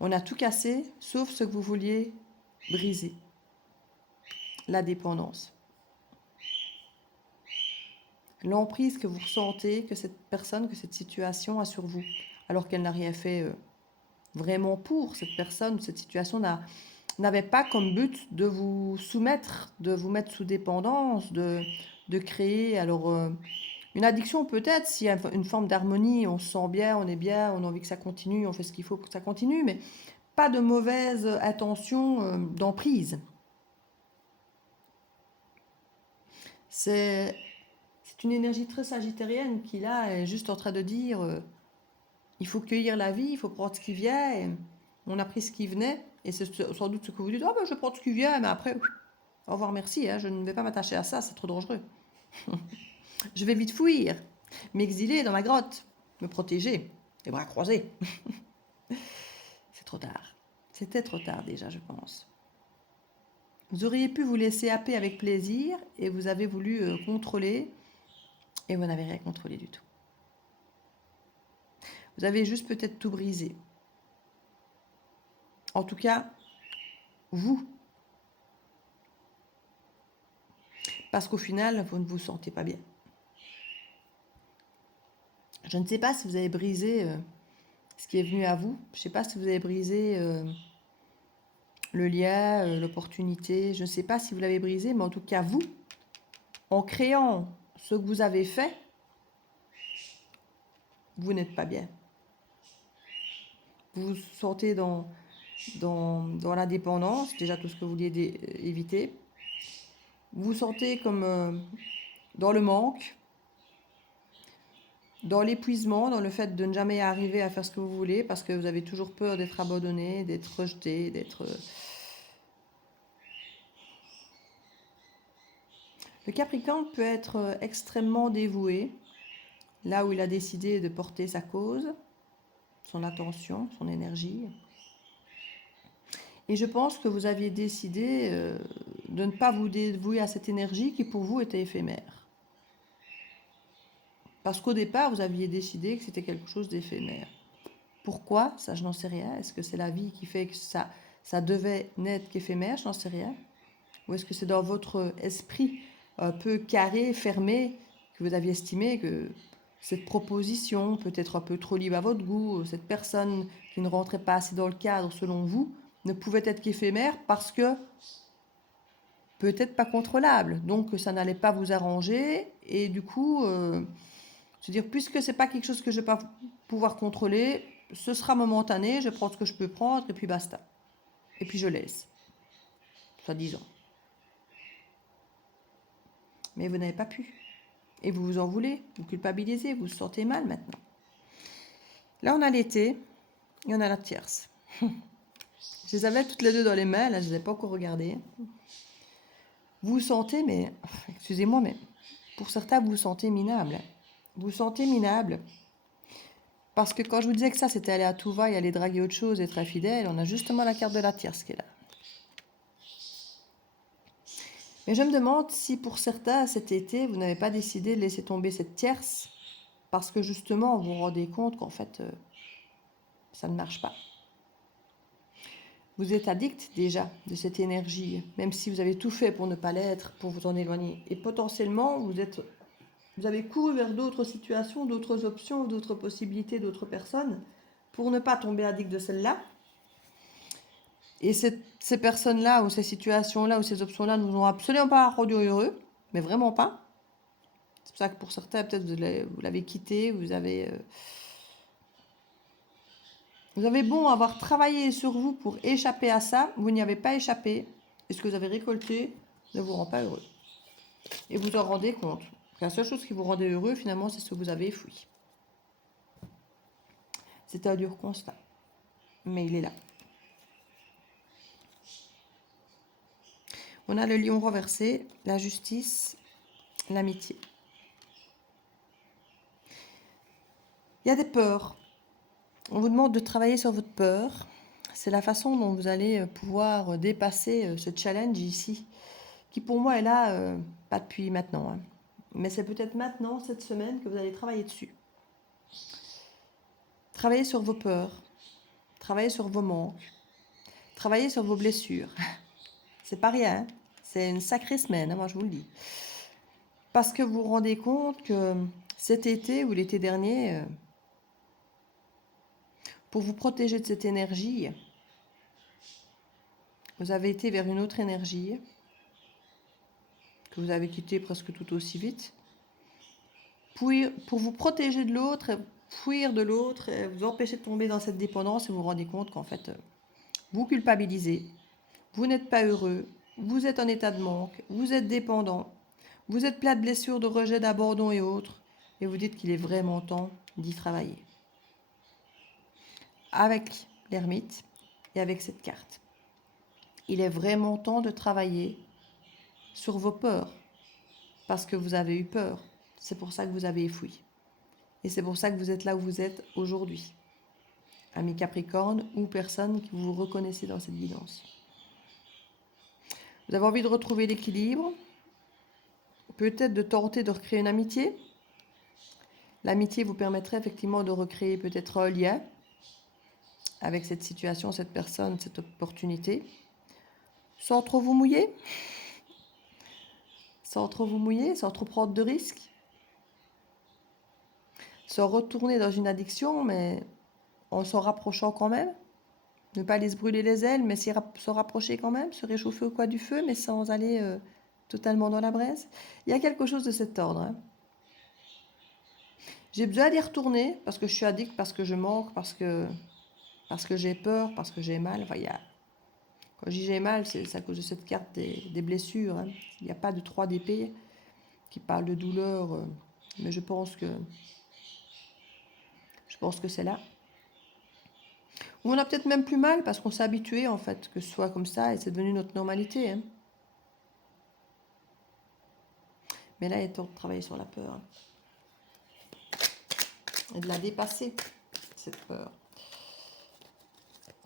On a tout cassé, sauf ce que vous vouliez briser. La dépendance. L'emprise que vous ressentez, que cette personne, que cette situation a sur vous, alors qu'elle n'a rien fait vraiment pour cette personne, cette situation n'avait pas comme but de vous soumettre, de vous mettre sous dépendance, de créer alors une addiction peut-être, s'il y a une forme d'harmonie, on se sent bien, on est bien, on a envie que ça continue, on fait ce qu'il faut pour que ça continue, mais pas de mauvaise intention d'emprise. C'est une énergie très sagittarienne qui là est juste en train de dire il faut cueillir la vie, il faut prendre ce qui vient. Et on a pris ce qui venait et c'est sans doute ce que vous dites. Ah ben je prends ce qui vient, mais après, au revoir, merci, hein, je ne vais pas m'attacher à ça, c'est trop dangereux. Je vais vite fuir, m'exiler dans ma grotte. me protéger, les bras croisés. C'est trop tard. C'était trop tard déjà, je pense. Vous auriez pu vous laisser happer avec plaisir et vous avez voulu contrôler et vous n'avez rien contrôlé du tout. Vous avez juste peut-être tout brisé. En tout cas, vous. Parce qu'au final, vous ne vous sentez pas bien. Je ne sais pas si vous avez brisé ce qui est venu à vous. Je ne sais pas si vous avez brisé le lien, l'opportunité. Je ne sais pas si vous l'avez brisé, mais en tout cas, vous, en créant ce que vous avez fait, vous n'êtes pas bien. Vous vous sentez dans la dépendance, déjà tout ce que vous vouliez éviter. Vous vous sentez comme dans le manque, dans l'épuisement, dans le fait de ne jamais arriver à faire ce que vous voulez parce que vous avez toujours peur d'être abandonné, d'être rejeté, d'être... Le Capricorne peut être extrêmement dévoué, là où il a décidé de porter sa cause, son attention, son énergie. Et je pense que vous aviez décidé de ne pas vous dévouer à cette énergie qui pour vous était éphémère. Parce qu'au départ, vous aviez décidé que c'était quelque chose d'éphémère. Pourquoi? Ça, je n'en sais rien. Est-ce que c'est la vie qui fait que ça devait n'être qu'éphémère? Je n'en sais rien. Ou est-ce que c'est dans votre esprit un peu carré, fermé, que vous aviez estimé que cette proposition, peut-être un peu trop libre à votre goût, cette personne qui ne rentrait pas assez dans le cadre selon vous, ne pouvait être qu'éphémère parce que peut-être pas contrôlable. Donc ça n'allait pas vous arranger et du coup, se dire puisque c'est pas quelque chose que je vais pas pouvoir contrôler, ce sera momentané, je prends ce que je peux prendre et puis basta. Et puis je laisse, soi-disant. Mais vous n'avez pas pu. Et vous vous en voulez, vous culpabilisez, vous vous sentez mal maintenant. Là, on a l'été et on a la tierce. Je les avais toutes les deux dans les mains, là, je ne les ai pas encore regardées. Vous vous sentez, mais, excusez-moi, mais pour certains, vous vous sentez minable. Vous vous sentez minable. Parce que quand je vous disais que ça, c'était aller à tout va et aller draguer autre chose, être infidèle, on a justement la carte de la tierce qui est là. Mais je me demande si pour certains, cet été, vous n'avez pas décidé de laisser tomber cette tierce parce que justement, vous vous rendez compte qu'en fait, ça ne marche pas. Vous êtes addict déjà de cette énergie, même si vous avez tout fait pour ne pas l'être, pour vous en éloigner. Et potentiellement, vous avez couru vers d'autres situations, d'autres options, d'autres possibilités, d'autres personnes pour ne pas tomber addict de celle-là. Et ces personnes-là ou ces situations-là ou ces options-là ne vous ont absolument pas rendu heureux, mais vraiment pas. C'est pour ça que pour certains, peut-être vous l'avez quitté, vous avez beau avoir travaillé sur vous pour échapper à ça, vous n'y avez pas échappé. Et ce que vous avez récolté ne vous rend pas heureux. Et vous en rendez compte. La seule chose qui vous rendait heureux, finalement, c'est ce que vous avez fui. C'est un dur constat. Mais il est là. On a le lion renversé, la justice, l'amitié. Il y a des peurs. On vous demande de travailler sur votre peur. C'est la façon dont vous allez pouvoir dépasser ce challenge ici, qui pour moi est là, pas depuis maintenant, hein. Mais c'est peut-être maintenant, cette semaine, que vous allez travailler dessus. Travaillez sur vos peurs, travaillez sur vos manques, travaillez sur vos blessures. C'est pas rien, hein. C'est une sacrée semaine, hein, moi je vous le dis. Parce que vous vous rendez compte que cet été ou l'été dernier, pour vous protéger de cette énergie, vous avez été vers une autre énergie que vous avez quittée presque tout aussi vite. Pour vous protéger de l'autre, fuir de l'autre, vous empêcher de tomber dans cette dépendance et vous vous rendez compte qu'en fait, vous culpabilisez, vous n'êtes pas heureux, vous êtes en état de manque, vous êtes dépendant, vous êtes plein de blessures, de rejet, d'abandon et autres, et vous dites qu'il est vraiment temps d'y travailler. Avec l'ermite et avec cette carte. Il est vraiment temps de travailler sur vos peurs, parce que vous avez eu peur. C'est pour ça que vous avez fui. Et c'est pour ça que vous êtes là où vous êtes aujourd'hui. Ami Capricorne ou personne qui vous reconnaissez dans cette guidance. Vous avez envie de retrouver l'équilibre. Peut-être de tenter de recréer une amitié. L'amitié vous permettrait effectivement de recréer peut-être un lien avec cette situation, cette personne, cette opportunité. Sans trop vous mouiller. Sans trop vous mouiller, sans trop prendre de risques. Sans retourner dans une addiction, mais en s'en rapprochant quand même. Ne pas aller se brûler les ailes, mais se rapprocher quand même. Se réchauffer au coin du feu, mais sans aller totalement dans la braise. Il y a quelque chose de cet ordre. Hein. J'ai besoin d'y retourner parce que je suis addict, parce que je manque, parce que j'ai peur, parce que j'ai mal. Enfin, quand je dis j'ai mal, c'est à cause de cette carte des blessures. Hein. Il n'y a pas de 3 d'épée qui parle de douleur, mais je pense que c'est là. Ou on a peut-être même plus mal parce qu'on s'est habitué en fait que ce soit comme ça et c'est devenu notre normalité. Hein. Mais là, il est temps de travailler sur la peur. Hein. Et de la dépasser, cette peur.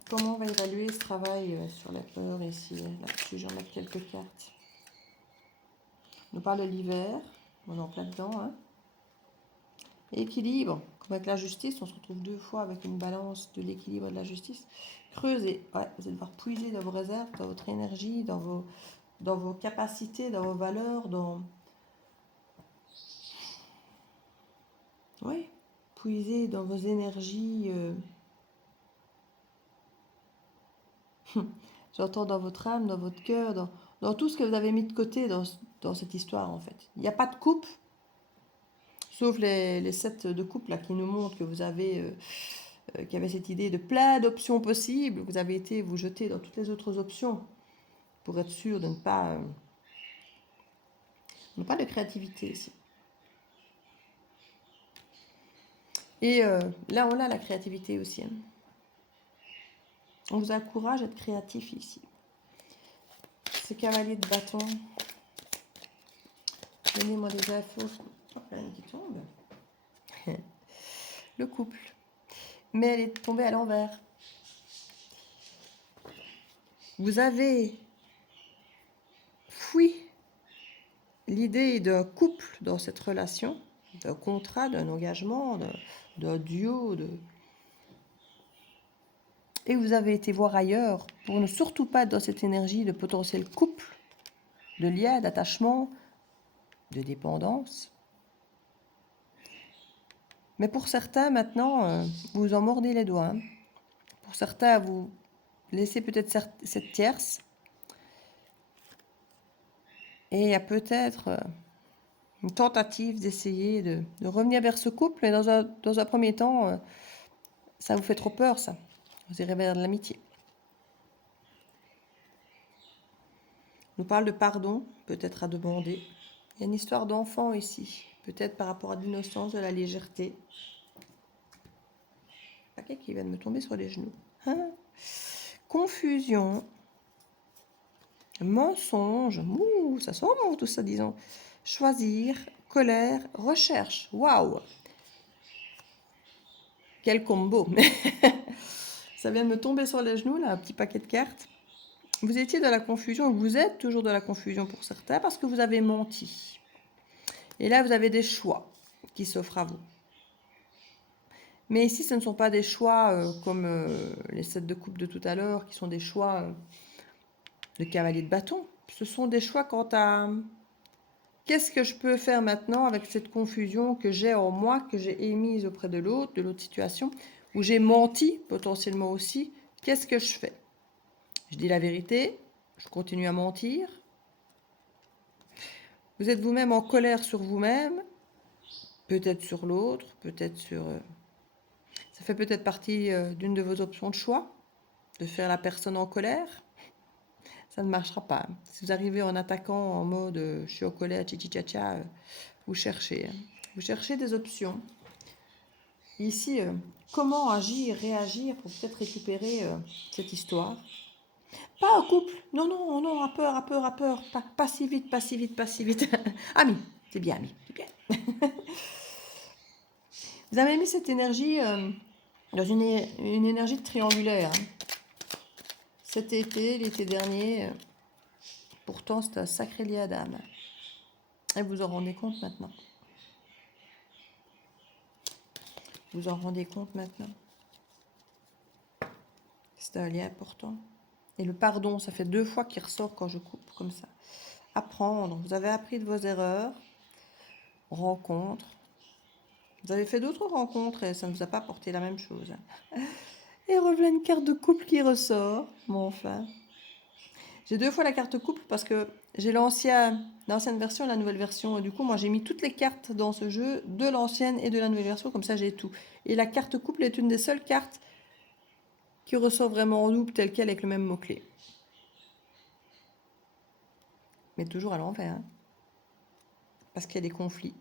Comment on va évaluer ce travail sur la peur ici? Là-dessus, j'en ai quelques cartes. On nous parle de l'hiver. On est en plein dedans. Hein. Équilibre. Comme avec la justice, on se retrouve 2 fois avec une balance de l'équilibre et de la justice. Creusez. Ouais, vous allez devoir puiser dans vos réserves, dans votre énergie, dans vos capacités, dans vos valeurs, Oui, puiser dans vos énergies. J'entends dans votre âme, dans votre cœur, dans tout ce que vous avez mis de côté dans cette histoire en fait. Il n'y a pas de coupe, sauf les 7 de coupe là qui nous montrent que vous avez qu'il y avait cette idée de plein d'options possibles. Vous avez été vous jeter dans toutes les autres options pour être sûr de ne pas de créativité ici. Et là on a la créativité aussi. Hein. On vous encourage à être créatif ici. Ce cavalier de bâton. Donnez-moi des infos. Oh, la ligne qui tombe. Le couple. Mais elle est tombée à l'envers. Vous avez fui l'idée d'un couple dans cette relation, d'un contrat, d'un engagement, d'un duo, et vous avez été voir ailleurs pour ne surtout pas être dans cette énergie de potentiel couple, de lien, d'attachement, de dépendance. Mais pour certains, maintenant, vous en mordez les doigts. Hein. Pour certains, vous laissez peut-être cette tierce. Et il y a peut-être une tentative d'essayer de revenir vers ce couple. Mais dans un premier temps, ça vous fait trop peur, ça. Vous irez vers de l'amitié. On nous parle de pardon, peut-être à demander. Il y a une histoire d'enfant ici. Peut-être par rapport à l'innocence, de la légèreté. Paquet qui vient de me tomber sur les genoux. Hein? Confusion. Mensonge. Ouh, ça sent bon tout ça, disons. Choisir. Colère. Recherche. Waouh! Quel combo! Ça vient de me tomber sur les genoux, là, un petit paquet de cartes. Vous étiez dans la confusion, vous êtes toujours dans la confusion pour certains, parce que vous avez menti. Et là, vous avez des choix qui s'offrent à vous. Mais ici, ce ne sont pas des choix comme les 7 de coupe de tout à l'heure, qui sont des choix de cavalier de bâton. Ce sont des choix quant à qu'est-ce que je peux faire maintenant avec cette confusion que j'ai en moi, que j'ai émise auprès de l'autre situation, où j'ai menti potentiellement aussi. Qu'est-ce que je fais? Je dis la vérité, je continue à mentir. Vous êtes vous-même en colère sur vous-même, peut-être sur l'autre, peut-être sur... Ça fait peut-être partie d'une de vos options de choix, de faire la personne en colère. Ça ne marchera pas. Si vous arrivez en attaquant en mode je suis en colère, tcha, vous cherchez. Hein. Vous cherchez des options. Ici, comment agir, réagir pour peut-être récupérer cette histoire. Pas un couple. Non, non, non, à peur. Pas si vite, pas si vite. Ami, c'est bien ami. C'est bien. Vous avez mis cette énergie dans une énergie triangulaire. Hein. Cet été, l'été dernier, pourtant c'est un sacré lien d'âme. Et vous en rendez compte maintenant. Vous en rendez compte maintenant. C'est un lien important. Et le pardon, ça fait 2 fois qu'il ressort quand je coupe comme ça. Apprendre. Vous avez appris de vos erreurs. Rencontres. Vous avez fait d'autres rencontres et ça ne vous a pas apporté la même chose. Et revient une carte de couple qui ressort. Bon, enfin. J'ai 2 fois la carte couple parce que j'ai l'ancienne version et la nouvelle version. Et du coup, moi, j'ai mis toutes les cartes dans ce jeu de l'ancienne et de la nouvelle version. Comme ça, j'ai tout. Et la carte couple est une des seules cartes qui ressort vraiment en double telle quelle avec le même mot-clé. Mais toujours à l'envers. Hein. Parce qu'il y a des conflits.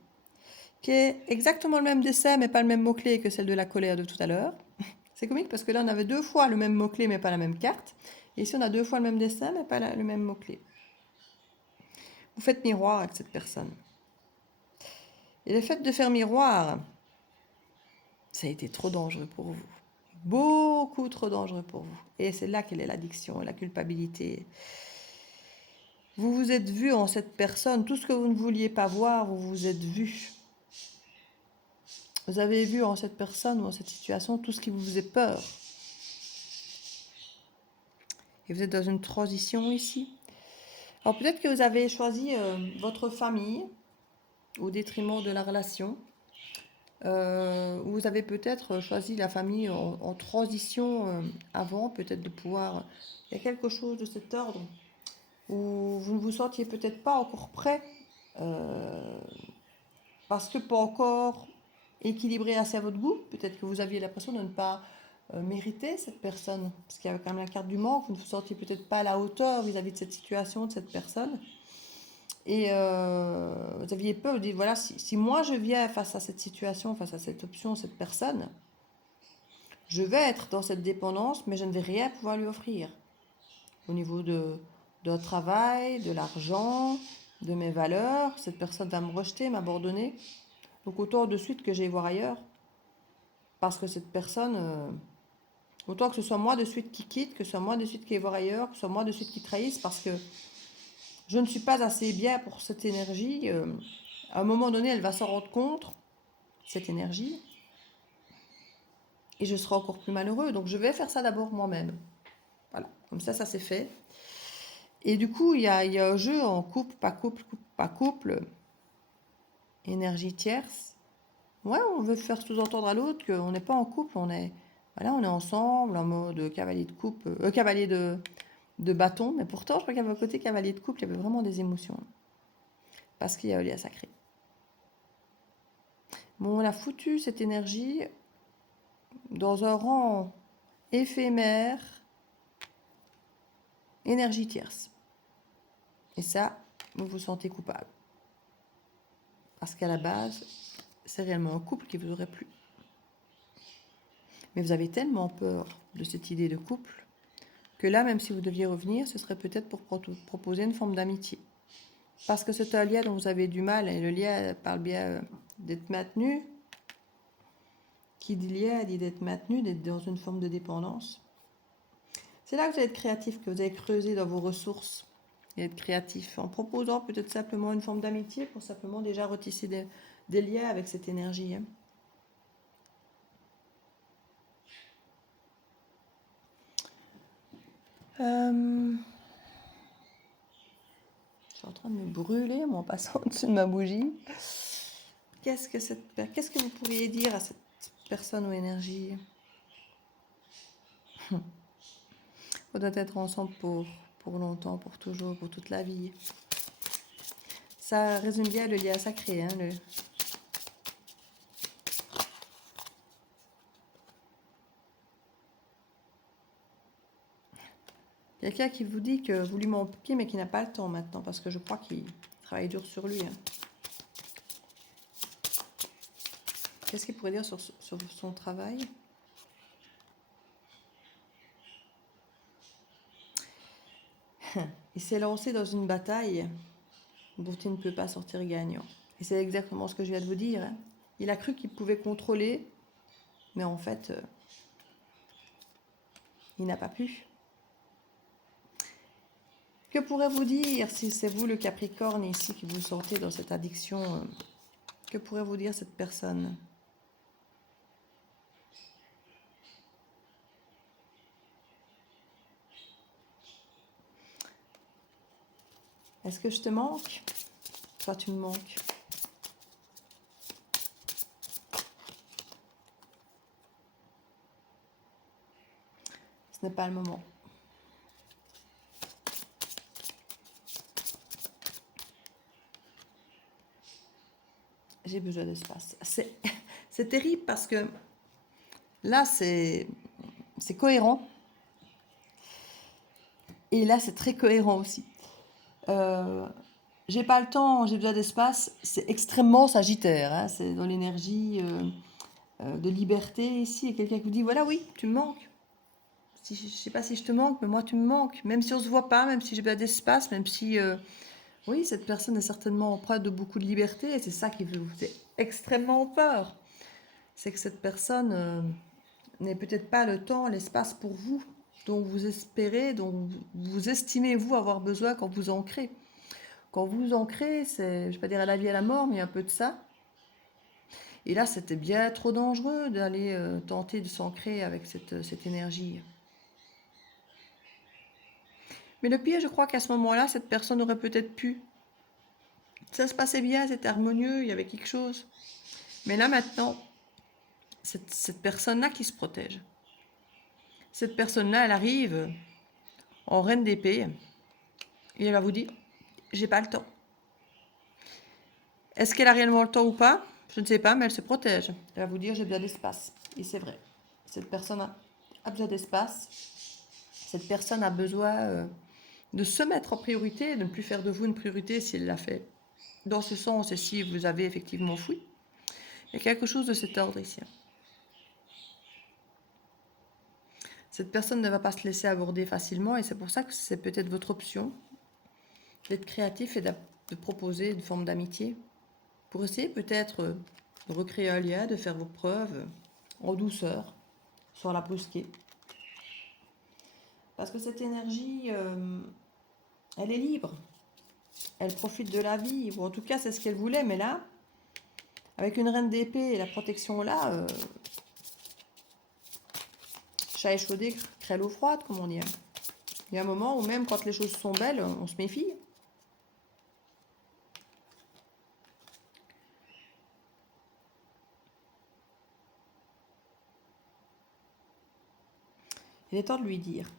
Qui est exactement le même dessin, mais pas le même mot-clé que celle de la colère de tout à l'heure. C'est comique parce que là, on avait 2 fois le même mot-clé, mais pas la même carte. Et ici, on a 2 fois le même dessin, mais pas le même mot-clé. Vous faites miroir avec cette personne. Et le fait de faire miroir, ça a été trop dangereux pour vous. Beaucoup trop dangereux pour vous. Et c'est là qu'elle est l'addiction, la culpabilité. Vous vous êtes vu en cette personne, tout ce que vous ne vouliez pas voir, vous vous êtes vu. Vous avez vu en cette personne ou en cette situation tout ce qui vous faisait peur. Et vous êtes dans une transition ici. Alors peut-être que vous avez choisi votre famille au détriment de la relation. Ou vous avez peut-être choisi la famille en transition avant, peut-être de pouvoir... Il y a quelque chose de cet ordre où vous ne vous sentiez peut-être pas encore prêt parce que pas encore équilibré assez à votre goût. Peut-être que vous aviez l'impression de ne pas mériter cette personne, parce qu'il y avait quand même la carte du manque, vous ne vous sentiez peut-être pas à la hauteur vis-à-vis de cette situation, de cette personne. Et vous aviez peur, vous dites, voilà, si moi je viens face à cette situation, face à cette option, cette personne, je vais être dans cette dépendance, mais je ne vais rien pouvoir lui offrir. Au niveau de travail, de l'argent, de mes valeurs, cette personne va me rejeter, m'abandonner. Donc autant de suite que j'aille voir ailleurs. Parce que cette personne, autant que ce soit moi de suite qui quitte, que ce soit moi de suite qui aille voir ailleurs, que ce soit moi de suite qui trahisse, parce que je ne suis pas assez bien pour cette énergie. À un moment donné, elle va s'en rendre compte, cette énergie, et je serai encore plus malheureux. Donc je vais faire ça d'abord moi-même. Voilà, comme ça c'est fait. Et du coup, il y a un jeu en couple, pas couple, énergie tierce. Ouais, on veut faire sous-entendre à l'autre qu'on n'est pas en couple, on est ensemble en mode cavalier de coupe, cavalier de bâton, mais pourtant, je crois qu'il y avait un côté cavalier de couple, il y avait vraiment des émotions. Parce qu'il y a un lien sacré. Bon, on a foutu cette énergie dans un rang éphémère, énergie tierce. Et ça, vous vous sentez coupable. Parce qu'à la base, c'est réellement un couple qui vous aurait plu. Mais vous avez tellement peur de cette idée de couple que là, même si vous deviez revenir, ce serait peut-être pour proposer une forme d'amitié. Parce que c'est un lien dont vous avez du mal, et le lien parle bien d'être maintenu. Qui dit lien dit d'être maintenu, d'être dans une forme de dépendance. C'est là que vous allez être créatif, que vous allez creuser dans vos ressources et être créatif en proposant peut-être simplement une forme d'amitié pour simplement déjà retisser des liens avec cette énergie. Hein. Je suis en train de me brûler moi, en passant au-dessus de ma bougie. Qu'est-ce que vous pourriez dire à cette personne ou énergie? On doit être ensemble pour longtemps, pour toujours, pour toute la vie. Ça résume bien le lien sacré. Hein, Quelqu'un qui vous dit que vous lui manquez mais qui n'a pas le temps maintenant, parce que je crois qu'il travaille dur sur lui. Hein. Qu'est-ce qu'il pourrait dire sur son travail? Il s'est lancé dans une bataille dont il ne peut pas sortir gagnant. Et c'est exactement ce que je viens de vous dire. Hein. Il a cru qu'il pouvait contrôler, mais en fait, il n'a pas pu. Que pourrait-vous dire, si c'est vous le Capricorne ici qui vous sortez dans cette addiction, que pourrait vous dire cette personne? Est-ce que je te manque? Toi, tu me manques. Ce n'est pas le moment. J'ai besoin d'espace. C'est terrible parce que là, c'est cohérent. Et là, c'est très cohérent aussi. J'ai pas le temps, j'ai besoin d'espace. C'est extrêmement sagittaire. Hein, c'est dans l'énergie de liberté ici. Et quelqu'un qui vous dit, voilà, oui, tu me manques. Si, je sais pas si je te manque, mais moi, tu me manques. Même si on se voit pas, même si j'ai besoin d'espace, même si... oui, cette personne est certainement empreinte de beaucoup de liberté. Et c'est ça qui vous fait extrêmement peur. C'est que cette personne n'ait peut-être pas le temps, l'espace pour vous, dont vous espérez, dont vous estimez, vous, avoir besoin quand vous ancrez. Quand vous ancrez, c'est, je ne vais pas dire à la vie et à la mort, mais un peu de ça. Et là, c'était bien trop dangereux d'aller tenter de s'ancrer avec cette énergie. Mais le pire, je crois qu'à ce moment-là, cette personne aurait peut-être pu. Ça se passait bien, c'était harmonieux, il y avait quelque chose. Mais là, maintenant, cette personne-là qui se protège. Cette personne-là, elle arrive en reine d'épée et elle va vous dire, j'ai pas le temps. Est-ce qu'elle a réellement le temps ou pas? Je ne sais pas, mais elle se protège. Elle va vous dire, j'ai besoin d'espace. Et c'est vrai. Cette personne a besoin d'espace. Cette personne a besoin de se mettre en priorité, de ne plus faire de vous une priorité si elle l'a fait. Dans ce sens, et si vous avez effectivement fui, il y a quelque chose de cet ordre ici. Cette personne ne va pas se laisser aborder facilement et c'est pour ça que c'est peut-être votre option d'être créatif et de proposer une forme d'amitié pour essayer peut-être de recréer un lien, de faire vos preuves en douceur, sans la brusquer. Parce que cette énergie, elle est libre. Elle profite de la vie, ou en tout cas c'est ce qu'elle voulait, mais là, avec une reine d'épée et la protection là, chat échaudé crée l'eau froide, comme on dit. Il y a un moment où même quand les choses sont belles, on se méfie. Il est temps de lui dire.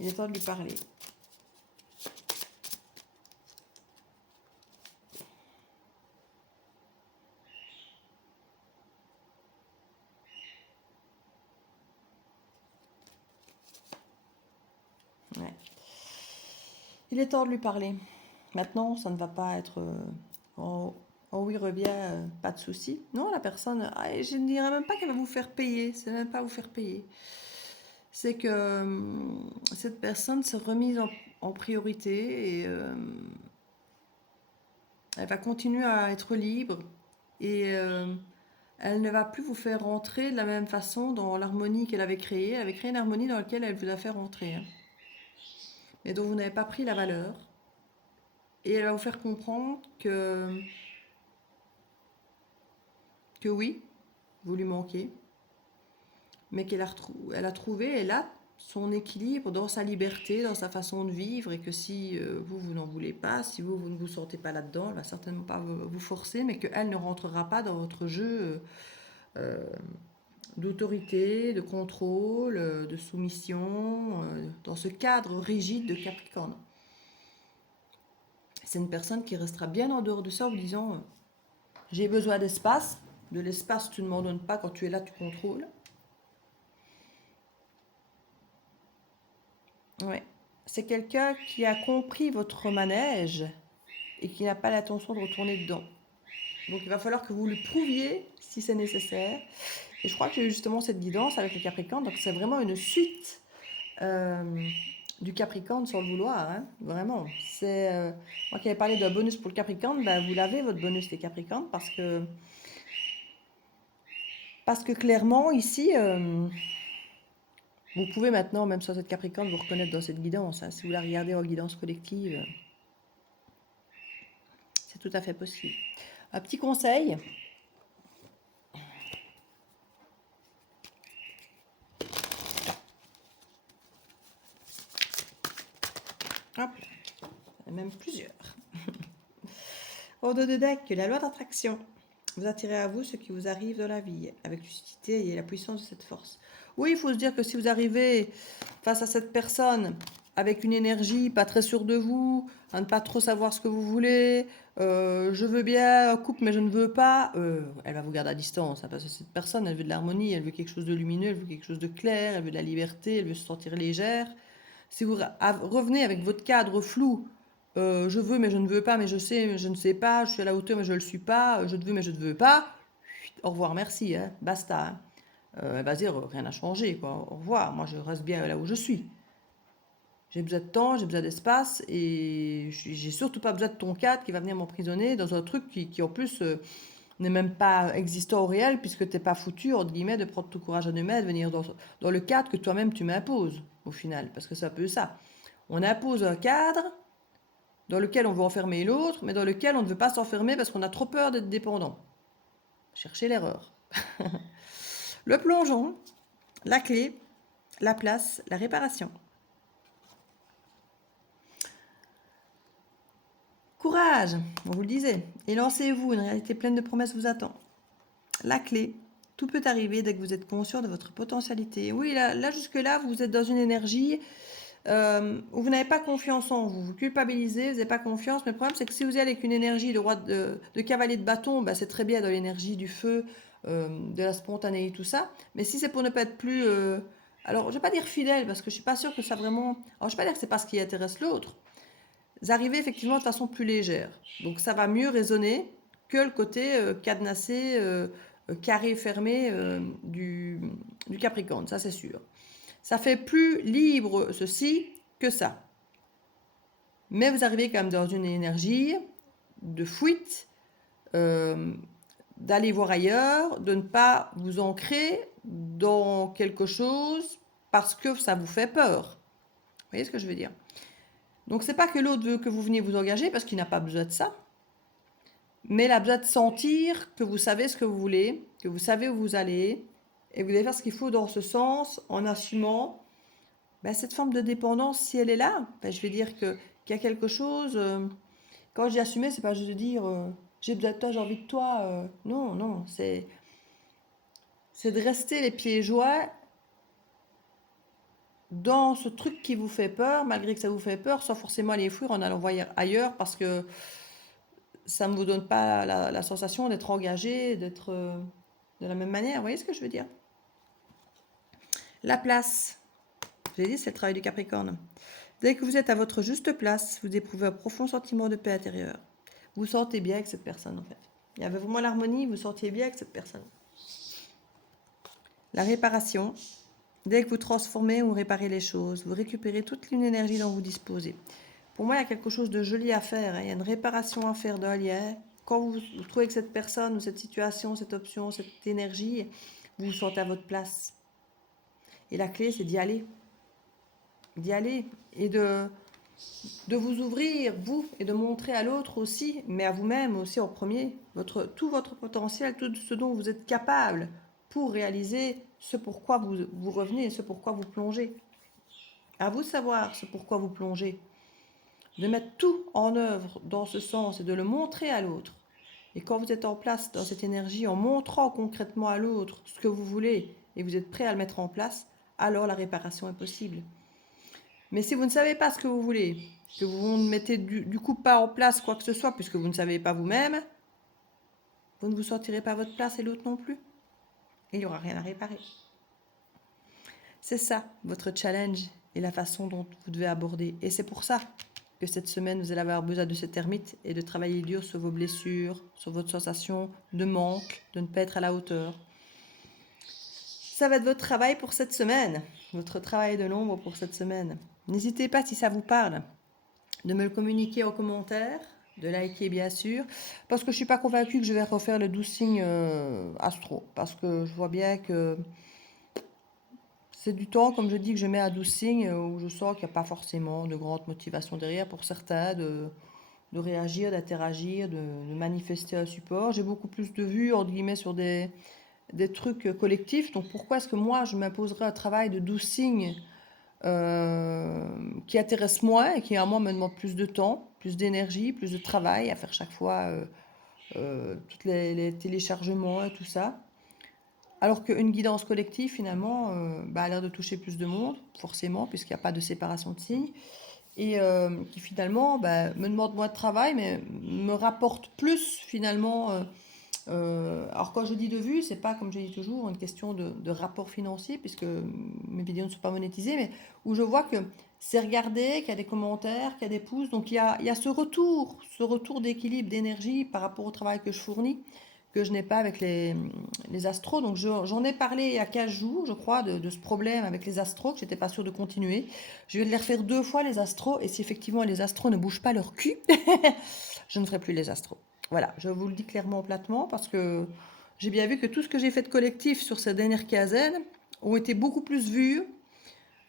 Il est temps de lui parler. Ouais. Il est temps de lui parler. Maintenant, ça ne va pas être oh, oh oui, reviens, pas de souci. Non, la personne, je ne dirais même pas qu'elle va vous faire payer. C'est même pas vous faire payer. C'est que cette personne s'est remise en priorité et elle va continuer à être libre et elle ne va plus vous faire rentrer de la même façon dans l'harmonie qu'elle avait créée. Elle avait créé une harmonie dans laquelle elle vous a fait rentrer, hein, mais dont vous n'avez pas pris la valeur. Et elle va vous faire comprendre que oui, vous lui manquez, mais elle a trouvé, elle a son équilibre dans sa liberté, dans sa façon de vivre, et que si vous n'en voulez pas, si vous ne vous sentez pas là-dedans, elle va certainement pas vous forcer, mais qu'elle ne rentrera pas dans votre jeu d'autorité, de contrôle, de soumission, dans ce cadre rigide de Capricorne. C'est une personne qui restera bien en dehors de ça en vous disant j'ai besoin d'espace. De l'espace, tu ne m'en donnes pas. Quand tu es là, tu contrôles. Ouais. C'est quelqu'un qui a compris votre manège et qui n'a pas l'intention de retourner dedans. Donc il va falloir que vous lui prouviez si c'est nécessaire. Et je crois que j'ai eu justement cette guidance avec le Capricorne. Donc c'est vraiment une suite du Capricorne sans le vouloir, hein, vraiment. C'est moi qui avais parlé d'un bonus pour le Capricorne, ben, vous l'avez votre bonus les Capricornes parce que clairement ici, vous pouvez maintenant, même sans être Capricorne, vous reconnaître dans cette guidance, hein. Si vous la regardez en guidance collective, c'est tout à fait possible. Un petit conseil. Hop, même plusieurs. Au dos de deck, la loi d'attraction. Vous attirez à vous ce qui vous arrive dans la vie, avec lucidité et la puissance de cette force. Oui, il faut se dire que si vous arrivez face à cette personne avec une énergie pas très sûre de vous, à ne pas trop savoir ce que vous voulez, je veux bien un couple mais je ne veux pas, elle va vous garder à distance, hein, parce que cette personne, elle veut de l'harmonie, elle veut quelque chose de lumineux, elle veut quelque chose de clair, elle veut de la liberté, elle veut se sentir légère. Si vous revenez avec votre cadre flou, je veux mais je ne veux pas, mais je sais mais je ne sais pas, je suis à la hauteur mais je ne le suis pas, je te veux mais je ne veux pas, au revoir, merci, hein, basta. Hein. Elle va dire rien n'a changé, quoi. Au revoir, moi je reste bien là où je suis. J'ai besoin de temps, j'ai besoin d'espace et j'ai surtout pas besoin de ton cadre qui va venir m'emprisonner dans un truc qui en plus n'est même pas existant au réel puisque t'es pas foutu, entre guillemets, de prendre tout courage à deux mains, de venir dans le cadre que toi-même tu m'imposes au final, parce que c'est un peu ça. On impose un cadre dans lequel on veut enfermer l'autre, mais dans lequel on ne veut pas s'enfermer parce qu'on a trop peur d'être dépendant. Cherchez l'erreur. Le plongeon, la clé, la place, la réparation. Courage, on vous le disait, et lancez-vous, une réalité pleine de promesses vous attend. La clé, tout peut arriver dès que vous êtes conscient de votre potentialité. Oui, là jusque-là, vous êtes dans une énergie où vous n'avez pas confiance en vous, vous culpabilisez, vous n'avez pas confiance, mais le problème c'est que si vous êtes avec une énergie de cavalier de bâton, bah, c'est très bien dans l'énergie du feu, de la spontanéité, tout ça, mais si c'est pour ne pas être plus... alors, je ne vais pas dire fidèle, parce que je ne suis pas sûre que ça vraiment... Alors, je ne vais pas dire que c'est pas ce qui intéresse l'autre, vous arrivez effectivement de façon plus légère. Donc ça va mieux résonner que le côté cadenassé, carré, fermé du Capricorne, ça c'est sûr. Ça fait plus libre ceci que ça. Mais vous arrivez quand même dans une énergie de fuite, d'aller voir ailleurs, de ne pas vous ancrer dans quelque chose parce que ça vous fait peur. Vous voyez ce que je veux dire? Donc c'est pas que l'autre veut que vous veniez vous engager parce qu'il n'a pas besoin de ça, mais il a besoin de sentir que vous savez ce que vous voulez, que vous savez où vous allez, et vous allez faire ce qu'il faut dans ce sens en assumant cette forme de dépendance. Si elle est là, je vais dire qu'il y a quelque chose. Quand j'ai assumé, c'est pas juste de dire j'ai besoin de toi, j'ai envie de toi. Non, non, c'est de rester les pieds joints dans ce truc qui vous fait peur, malgré que ça vous fait peur, sans forcément aller fuir en allant voir ailleurs parce que ça ne vous donne pas la sensation d'être engagé, d'être de la même manière. Vous voyez ce que je veux dire? La place. Je l'ai dit, c'est le travail du Capricorne. Dès que vous êtes à votre juste place, vous éprouvez un profond sentiment de paix intérieure. Vous sentez bien avec cette personne, en fait. Il y avait vraiment l'harmonie, vous sentiez bien avec cette personne. La réparation. Dès que vous transformez ou réparez les choses, vous récupérez toute l'énergie dont vous disposez. Pour moi, il y a quelque chose de joli à faire. Il y a une réparation à faire d'un lien. Quand vous vous trouvez avec cette personne, ou cette situation, cette option, cette énergie, vous vous sentez à votre place. Et la clé, c'est d'y aller. D'y aller et de vous ouvrir, vous, et de montrer à l'autre aussi, mais à vous-même aussi en premier, tout votre potentiel, tout ce dont vous êtes capable pour réaliser ce pourquoi vous revenez, ce pourquoi vous plongez. À vous de savoir ce pourquoi vous plongez. De mettre tout en œuvre dans ce sens et de le montrer à l'autre. Et quand vous êtes en place dans cette énergie, en montrant concrètement à l'autre ce que vous voulez et vous êtes prêt à le mettre en place, alors la réparation est possible. Mais si vous ne savez pas ce que vous voulez, que vous ne mettez du coup pas en place quoi que ce soit, puisque vous ne savez pas vous-même, vous ne vous sentirez pas à votre place et l'autre non plus. Et il n'y aura rien à réparer. C'est ça, votre challenge et la façon dont vous devez aborder. Et c'est pour ça que cette semaine, vous allez avoir besoin de cette ermite et de travailler dur sur vos blessures, sur votre sensation de manque, de ne pas être à la hauteur. ça va être votre travail pour cette semaine, votre travail de l'ombre pour cette semaine. N'hésitez pas, si ça vous parle, de me le communiquer en commentaire, de liker bien sûr, parce que je ne suis pas convaincue que je vais refaire le 12 signes astro, parce que je vois bien que c'est du temps, comme je dis, que je mets à 12 signes où je sens qu'il n'y a pas forcément de grande motivation derrière pour certains de réagir, d'interagir, de manifester un support. J'ai beaucoup plus de vues, entre guillemets, sur des trucs collectifs. Donc pourquoi est-ce que moi, je m'imposerais un travail de 12 signes qui intéresse moins et qui, à moi, me demande plus de temps, plus d'énergie, plus de travail à faire chaque fois tous les téléchargements et tout ça. Alors qu'une guidance collective, finalement, a l'air de toucher plus de monde, forcément, puisqu'il n'y a pas de séparation de signes, et qui finalement me demande moins de travail, mais me rapporte plus, finalement. Alors quand je dis de vue, c'est pas, comme je dis toujours, une question de rapport financier, puisque mes vidéos ne sont pas monétisées, mais où je vois que c'est regardé, qu'il y a des commentaires, qu'il y a des pouces, donc il y a ce retour d'équilibre, d'énergie par rapport au travail que je fournis, que je n'ai pas avec les astros. Donc j'en ai parlé il y a 15 jours, je crois, de ce problème avec les astros, que j'étais pas sûre de continuer. Je vais les refaire 2 fois, les astros, et si effectivement les astros ne bougent pas leur cul, je ne ferai plus les astros. Voilà, je vous le dis clairement, platement, parce que j'ai bien vu que tout ce que j'ai fait de collectif sur cette dernière quinzaine ont été beaucoup plus vus,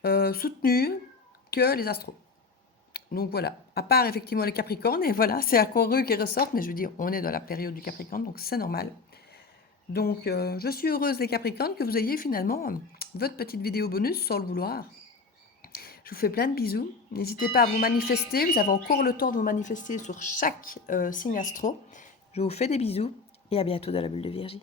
soutenus que les astros. Donc voilà, à part effectivement les Capricornes, et voilà, c'est encore eux qui ressortent, mais je veux dire, on est dans la période du Capricorne, donc c'est normal. Donc je suis heureuse les Capricornes que vous ayez finalement votre petite vidéo bonus sans le vouloir. Je vous fais plein de bisous. N'hésitez pas à vous manifester. Vous avez encore le temps de vous manifester sur chaque signe astro. Je vous fais des bisous et à bientôt dans la bulle de Virgie.